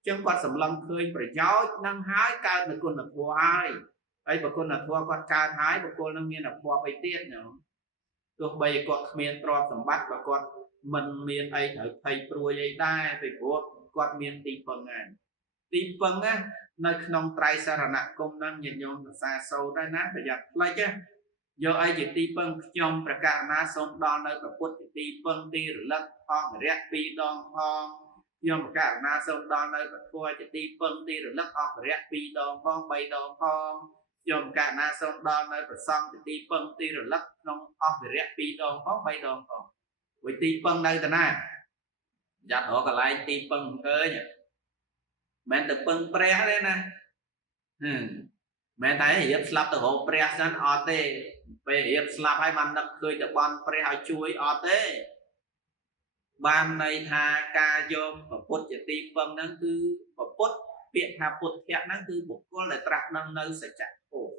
ចឹងគាត់សម្លឹងឃើញប្រយោជន៍នឹងហើយកើតនៅគុណធម៌ហើយបើគុណធម៌គាត់កើតហើយបុគ្គលនឹងមានអភ័ព្វអីទៀតញោមទោះបីគាត់គ្មានទ្រព្យសម្បត្តិបើគាត់មិនមានអីត្រូវភ័យព្រួយអីដែរពីព្រោះគាត់មានទីពឹងហើយទីពឹងនៅក្នុងត្រៃសរណគមនឹងញាតិញោមសរសើរសូត្រដែរណាប្រយ័ត្នផ្លេចយកអីជាទីពឹងខ្ញុំប្រកាសណាសូមដល់នៅព្រះពុទ្ធជាទីពឹងទីរលឹកអង្គរៈ2ដងផងខ្ញុំប្រកាសណាសូមដល់នៅព្រះធម៌ជាទីពឹងទីរលឹកអង្គរៈ2ដងផង3ដងផងខ្ញុំប្រកាសណាសូមដល់នៅព្រះសង្ឃជាទីពឹងទីរលឹកក្នុងអង្គរៈ2ដងផង3ដងផងវិទីពឹងនៅតាណាយ៉ាត់រកកន្លែងទីពឹងឃើញមិនទៅពឹងព្រះទេណាមែនតែរៀបស្លាប់ទៅរកព្រះសិនអត់ទេពេលរៀបស្លាប់ហើយបាននឹកឃើញទៅបន់ព្រះឲ្យជួយអត់ទេបានន័យថាការយកព្រះពុទ្ធជាទីពឹងហ្នឹងគឺព្រះពុទ្ធពាក្យថាពុទ្ធៈហ្នឹងគឺបុគ្គលដែលត្រាស់ដឹងនៅសច្ចធម៌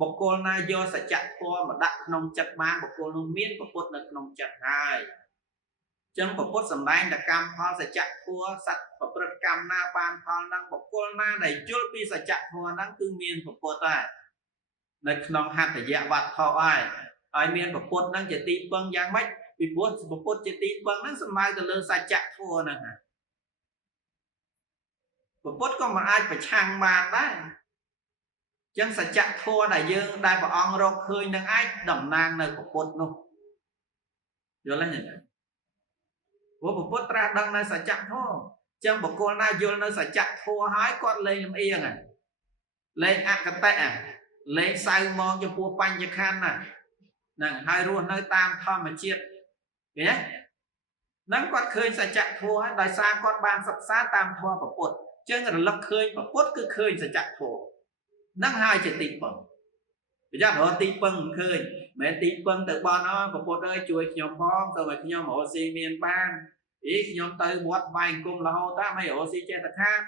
បុគ្គលណាយកសច្ចធម៌មកដាក់ក្នុងចិត្តបានបុគ្គលនោះមានព្រះពុទ្ធនៅក្នុងចិត្តហើយចឹងព្រះពុទ្ធសម្ដែងតែកម្មផលសច្ចធម៌សត្វប្រព្រឹត្តកម្មណាបានផលហ្នឹងបុគ្គលណាដែលយល់ពីសច្ចធម៌ហ្នឹងគឺមានព្រះពុទ្ធហើយនៅក្នុងហត្ថយវត្ថុហើយមានព្រះពុទ្ធហ្នឹងជាទីពឹងយ៉ាងម៉េចពីព្រោះព្រះពុទ្ធជាទីពឹងហ្នឹងសំដៅទៅលើសច្ចធម៌ហ្នឹងហើយព្រះពុទ្ធក៏មិនអាចប្រឆាំងបានដែរចឹងសច្ចធម៌ដែលព្រះអង្គរកឃើញនឹងឯងតំណាងនៅព្រះពុទ្ធនោះយល់ទេព្រោះព្រះពុទ្ធត្រាស់ដឹងនៅសច្ចធម៌ចឹងបុគ្គលណាយល់នៅសច្ចធម៌ហើយគាត់លែងលំអៀងលែងអកតៈលែងសៅមងចំពោះបញ្ញខណ្ឌហ្នឹងហើយរស់នៅតាមធម្មជាតិឃើញទេហ្នឹងគាត់ឃើញសច្ចធម៌ដោយសារគាត់បានសិក្សាតាមធម៌ព្រះពុទ្ធចឹងរលឹកឃើញព្រះពុទ្ធគឺឃើញសច្ចធម៌ហ្នឹងហើយជាទីពឹងប្រយ័ត្នរកទីពឹងមិនឃើញមិនទីពឹងទៅបន់ព្រះពុទ្ធអើយជួយខ្ញុំផងទៅឲ្យខ្ញុំរកស៊ីមានបានខ្ញុំទៅវត្តបាយអង្គមរហូតតែមិនរកស៊ីចេះតែខាត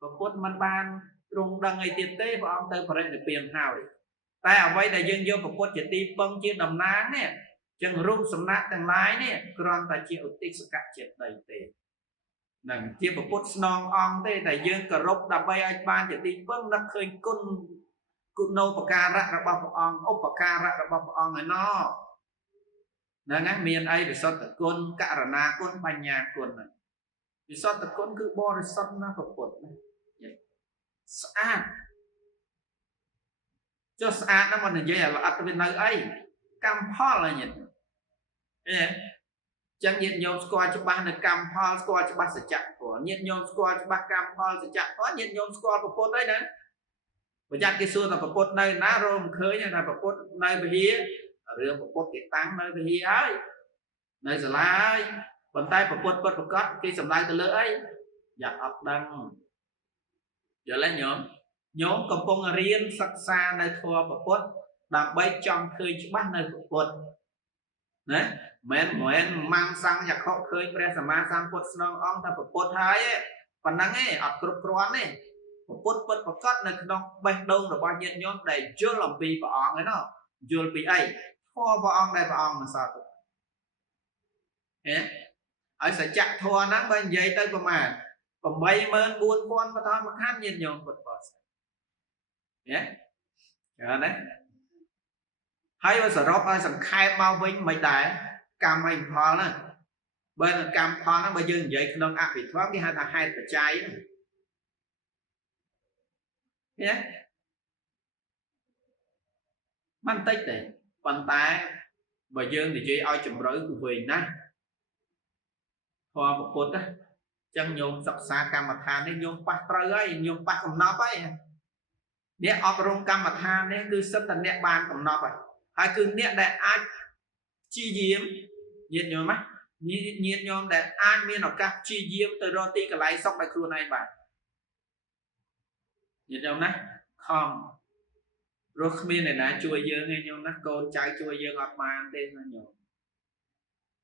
ព្រះពុទ្ធមិនបានទ្រង់ដឹងអីទៀតទេព្រះអង្គទៅបរិនិព្វានហើយតែអ្វីដែលយើងយកព្រះពុទ្ធជាទីពឹងជាតំណាងនេះចឹងរូបសំណាកទាំងឡាយនេះគ្រាន់តែជាឧទ្ទិសកចេតដីទេនឹងជាព្រះពុទ្ធស្នងអង្គទេតែយើងគោរពដើម្បីឲ្យបានជាទីពឹងនឹកឃើញគុណូបការៈរបស់ព្រះអង្គឧបការៈរបស់ព្រះអង្គឯណោះហ្នឹងមានអីវិសុទ្ធគុណករណាគុណបញ្ញាគុណហ្នឹងវិសុទ្ធគុណគឺបរិសុទ្ធណាព្រះពុទ្ធស្អាតចុះស្អាតហ្នឹងមិននិយាយឲ្យអត់ទៅនៅអីកម្មផលហ្នឹងញាតិចឹងញាតិញោមស្គាល់ច្បាស់នៅកម្មផលស្គាល់ច្បាស់សច្ចៈធម៌ញាតិញោមស្គាល់ច្បាស់កម្មផលសច្ចៈធម៌ញាតិញោមស្គាល់ព្រះពុទ្ធហើយណាប្រយ័ត្នគេសួរថាព្រះពុទ្ធនៅណារមឃើញថាព្រះពុទ្ធនៅវិហាររឿងព្រះពុទ្ធគេតាំងនៅវិហារហើយនៅសាលាហើយប៉ុន្តែព្រះពុទ្ធពិតប្រកបគេសម្ដៅទៅលើអីយ៉ាងអត់ដឹងយល់ទេញោមកំពុងរៀនសិក្សានៅធម៌ព្រះពុទ្ធដើម្បីចង់ឃើញច្បាស់នៅព្រះពុទ្ធណាមិនម៉ាំងសង្ឃយខុឃើញព្រះសម្មាសម្ពុទ្ធស្នងអង្គថាព្រះពុទ្ធហើយប៉ុណ្ណឹងឯងអត់គ្រប់គ្រាន់ទេព្រះពុទ្ធពិតប្រកបនៅក្នុងបេះដូងរបស់ញាតិញោមដែលយល់អំពីព្រះអង្គឯណោះយល់ពីអីធម៌ព្រះអង្គដែលព្រះអង្គបន្សល់ទុកហើយសច្ចធម៌ហ្នឹងបើនិយាយទៅប្រមាណ 84000 បឋមខណ្ឌញាតិញោមពុទ្ធបរិស័ទច្រើនណាស់ហើយបើសរុបឲ្យសង្ខេបមកវិញមិនដែរកម្មឯផលណាបើកម្មផលហ្នឹងបើយើងនិយាយក្នុងអភិធម្មគេហៅថាហេតុបច្ច័យមិនតិចទេប៉ុន្តែបើយើងនិយាយឲ្យជ្រៅគឺវែងណាស់ធម៌ពុទ្ធចឹងញោមសិក្សាកម្មដ្ឋាននេះញោមប៉ះត្រូវហើយញោមប៉ះកំណប់ហើយអ្នកអប់រំកម្មដ្ឋាននេះគឺសិតតែអ្នកបានកំណប់ហើយគឺអ្នកដែលអាចព្យាយាមញាតិញោម nhiệt nhôm để ai miên ở các chi diêm từ đó ti cái lái sóc đại khuôn này bạn nhiệt nhôm nè không rồi miên này là chui dương nghe nhôm nè con trái chui dương ọt màn tên là nhôm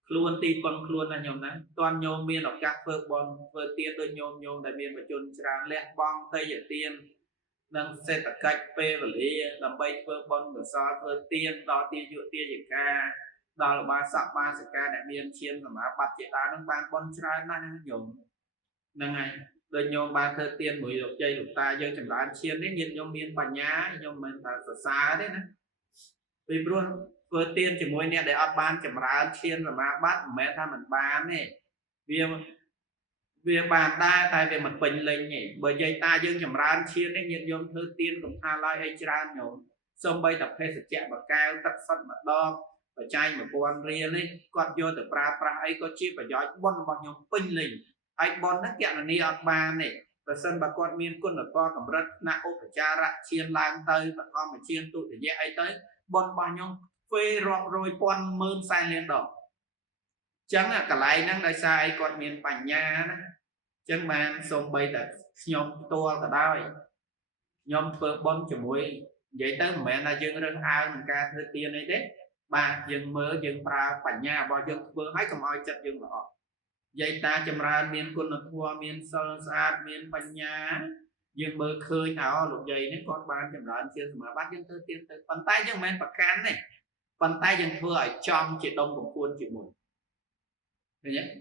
luôn ti con luôn là nhôm nè toàn nhôm miên ở các phơ bon phơ tiên đôi nhôm đại miên và chôn tràn lẹ bong tây giờ tiên nâng xe tập cách phê và lý làm bay phơ bon của so phơ tiên đó tiên dụ tiên gì ca đó là ba sạc ba sạc ca đại miên chiên và má bắt chế ta nâng ban con tràn là nhôm nâng này đôi nhôm ba thơ tiên mũi lục dây lục ta dân chẳng đoán chiên đấy nhìn nhôm miên bà nhá nhôm mình ta xa đấy nè vì luôn vừa tiên chỉ môi nè để ọt ban chẳng ra chiên và má bắt mẹ tha mình bán này vì bàn ta tại vì mình bình lên nhỉ bởi vậy ta dương chẳng ra chiên đấy nhìn nhôm thơ tiên cũng tha lai hay tràn nhôm xong bây tập phê sẽ chạy vào cao tắt phát mặt đo và chai một con riêng ấy con vô từ pra ấy có chi và giỏi bon bao nhôm bình lên ai bon nó kẹt là ni ọt ban này và sân bà con miên quân ở con cầm rất nạ ô phải cha ra chiên lang tới và con mà chiên tụ để dễ ấy tới bon bao nhôm phê rong rồi con mơn sai lên đó chẳng là cả lại năng đại sai con miền bành nha chẳng mà xong bây giờ nhóm tua cả đôi nhóm phơ bon cho mũi vậy tới mẹ là dương rừng ao mình ca thứ tiên ấy đấy bà dương mơ dương pra bành nha bao dương vừa hãy cầm oi chặt dương họ vậy ta chăm ra miền quân là thua miền sơ sát miền bành nha dương mơ khơi nào lục dày nếu con ban chăm ra chưa mà bắt dương thứ tiên tới bàn tay dương men bạc can này bàn tay dương thua ở trong chị đông của quân chị mũi nhé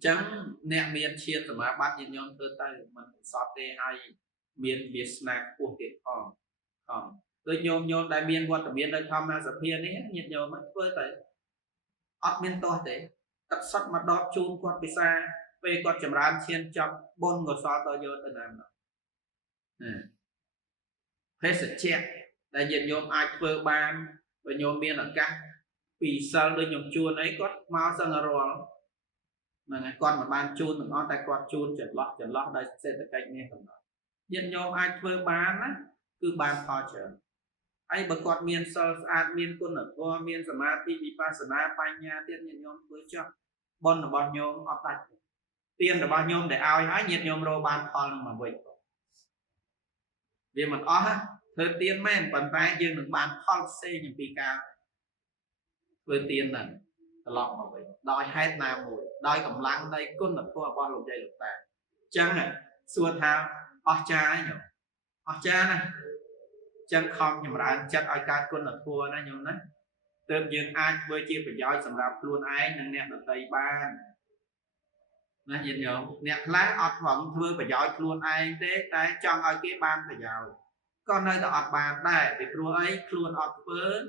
chẳng nè miền chiên rồi mà bắt nhìn nhóm tới tay mình sọt tê hay miền Việt Nam của tiền còn tôi nhôm đại miền qua tầm miền đây tham gia sự miền ấy nhìn nhôm mất với tới ấp miền to thế tập sắc mặt đó chun qua pizza về qua chấm ran chiên chấm bon ngồi sọt tôi vô tới làm hết sự chết đại diện nhôm ai vừa ban và nhôm miền ở các vì sao đôi nhôm chuồn ấy có mau sang rồi mà con mà ban chun mình on tay con chun chuyển lót đây sẽ được cách nghe tầm đó nhân nhóm ai vừa bán á cứ bán to trở ai bật con miền sơ ad miền quân ở qua miền samadhi vipassana panya tiên nhân nhóm với cho bon là bao nhiêu ọt tay tiền là bao nhiêu để ao hái nhiệt nhóm rồi bán to mà vậy vì mình ó á thời tiền men bàn tay dương được bán to xe những pi cao với tiền là lọt mà vậy đòi hai nam mùi đòi cầm lăng đây quân là thua qua lục dây lục tà chẳng này xua thao ở cha ấy nhỉ ở cha này chẳng không nhầm ra chắc ai ca quân là thua đó nhung đấy tôm dương ai với chia phải giỏi sầm rạp luôn ai nâng nẹt ở tây ban nó nhìn nhung nẹt lá ọt vẫn thưa phải giỏi luôn ai thế tại trong ai cái ban phải giàu con nơi ta ọt bàn đây thì thua ấy luôn ọt với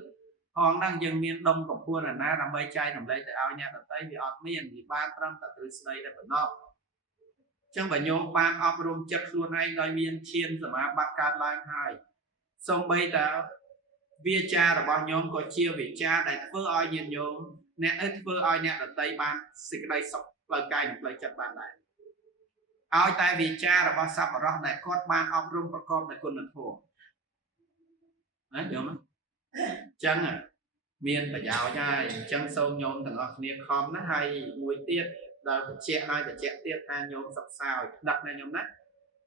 hòn đang dừng miền đông của khuôn là na làm bay chay làm đây tại ao nhà ở tây vì ọt miền thì ban trăm tại từ đây là phần nọ chẳng phải nhôm ban ọt rôm chất luôn anh đòi miền chiên rồi mà bạc cát lang hai xong bây giờ vía cha là bao nhôm có chia về cha đại phơ oi nhìn nhôm nè ít phơ oi nè ở tây ban xịt đây sọc lời cay lời chặt bàn này oi tại vì cha là bao sắp ở đó này con ban ọt rôm và con này con là thua đấy hiểu không chẳng à miền phải giàu cho chân sâu nhôm thằng ngọc niệm khom nó hay mùi tiết đời phải che hai phải che tiết hai nhôm sọc sao đặt này nhôm nát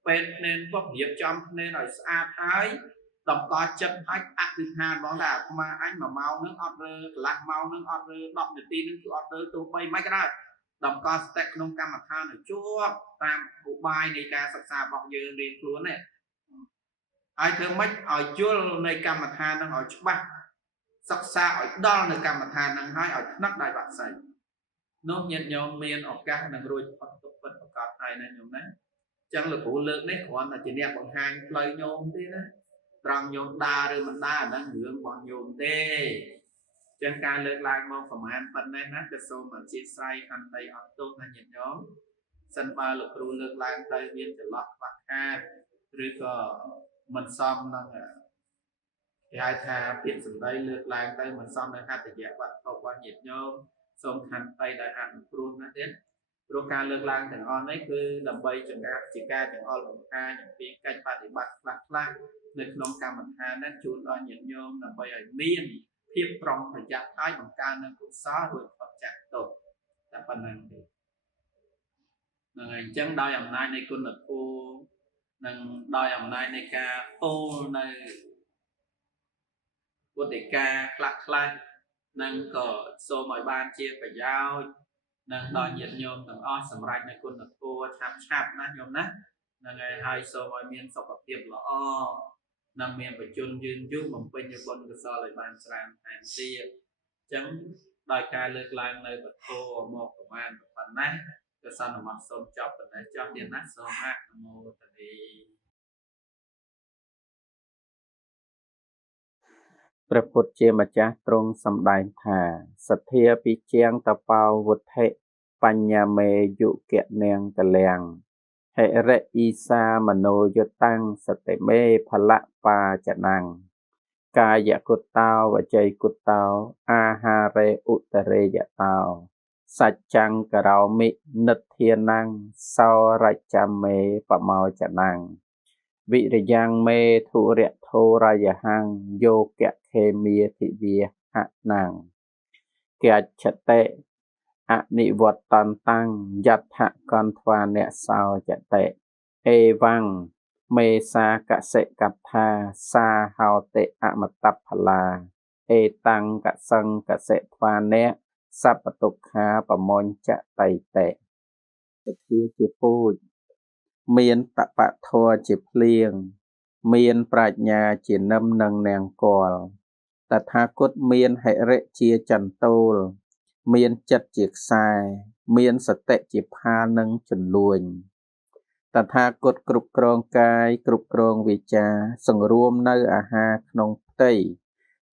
bên nên có hiệp trong nên ở xa thái đồng co chân hách ác thứ hai đó là mà anh mà mau nước order lạc mau nước order đọc được tin nước order tôi bay mấy cái đó đồng co stack nông cam mặt than ở chúa tam bộ bài này ca sọc xa bọc giờ liền luôn này ai thương mấy ở chúa này cam mặt than đang ở chúc bác sắp xa ở đó là cầm mặt hàng năng hai ở nắp đại bạc sài nốt nhận nhau miền ở các năng rồi phần tục phần của các này này nhóm đấy chẳng là cụ lượng đấy còn là chỉ đẹp bằng hàng lời nhôm thế đó rằng nhôm đa rồi mình đa đang hưởng bằng nhôm tê chẳng ca lượng lại mong phẩm an phần này nát cái số mà chia sai khăn tay ở tôn là nhận nhóm sân ba lực cụ lượng lại tay miền trở lọt bạc ha rồi có mình xong năng ai tha tiện sự đây lượt lại tay mình xong rồi hai tự dẹp vật học qua nhiệt nhau xong thành tay đại hạn luôn nó đến rồi ca lượt lại thằng on đấy cứ làm bay chẳng hạn chỉ ca chẳng on một ca những tiếng canh phạt để bật lạc lạc lực nông ca mặt hà đang chôn đo nhiệt nhau làm bay ở miên ភាពប្រុងប្រយ័ត្នហើយបង្កើននូវកុសលរួចផុតចាកទុក្ខតែប៉ុណ្្នឹងទេហ្នឹងហើយអញ្ចឹងដោយអំណាចនៃគុណធម៌និងដោយអំណាចនៃការពោលនៅពុទ្ធិកាខ្លះនឹងក៏សូមឲ្យបានជាប្រយោជន៍និងដល់ញាតិញោមទាំងអស់សម្រាប់នៅគុណធម៌ឆាប់ណាញោមណាហ្នឹងហើយសូមឲ្យមានសុខភាពល្អនិងមានបច្ចុប្បន្នយឺនយូរបំពេញបុណ្យកុសលឲ្យបានច្រើនថែមទៀតអញ្ចឹងដោយការលើកឡើងនៅពធមកប្រមាណប៉ុណ្ណាក៏សន្មតសូមចប់ប៉ុណ្ណេះចប់ទៀតណាសូមអនុមោទនា ព្រះពុទ្ធជាម្ចាស់ទ្រង់សម្ដែងថាសទ្ធាពិជាងតបោវុទ្ធិបញ្ញាមេយុគៈនាងកលាំងហិរិអ៊ីសាមโนយុតាំងសតិមេផលៈបាចនាំងកាយគុតតោវចីគុតតោអាហារេឧត្តរេយតោសច្ចੰករោមិនិទ្ធានੰសោរច្ចមេបមោចនាំងវិរិយ៉ាងមេធុរៈធោរយហੰយោគៈខេមាធិវាហនាំងកច្ឆតិអនិវត្តន្តੰយដ្ឋកន្ធ្វានសោចតិអេវੰមេសាកសិកថាសាហោតិអមតផល្លាអេតੰកសੰកសិធ្វានៈសពទុក្ខាបមញ្ចតៃតេសទ្ធាជាពូជមានតបធัวជាភ្លៀងមានប្រាជ្ញាជានឹមនិងនាងកលតថាគតមានហិរិជាចន្ទោលមានចិត្តជាខ្សែមានសតិជាផាលនិងជន្លួញតថាគតគ្រប់គ្រងកាយគ្រប់គ្រងវាចាសង្រួមនៅអាហារក្នុងផ្ទៃ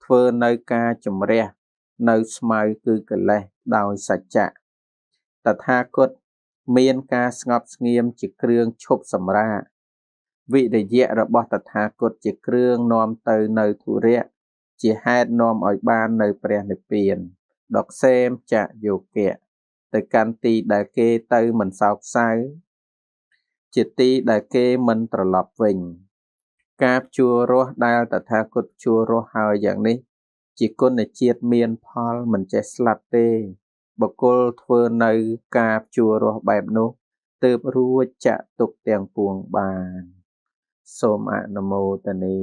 ធ្វើនៅការជំរះនៅស្មៅគឺកិលេសដោយសច្ចៈតថាគតមានការស្ងប់ស្ងៀមជាគ្រឿងឈប់សម្រាកវិរិយៈរបស់តថាគតជាគ្រឿងនាំទៅនៅធុរៈជាហេតុនាំឲ្យបាននៅព្រះនិព្វានដកសេមចយោគៈទៅកាន់ទីដែលគេទៅមិនសោកសៅជាទីដែលគេមិនត្រឡប់វិញការភ្ជួររស់ដែលតថាគតភ្ជួររស់ហើយយ៉ាងនេះជាគុណជាតិមានផលមិនចេះស្លាប់ទេបុគ្គលធ្វើនៅការភ្ជួររស់បែបនោះទើបរួចចាក់ទុកទាំងពួងបានសូមអនុមោទនា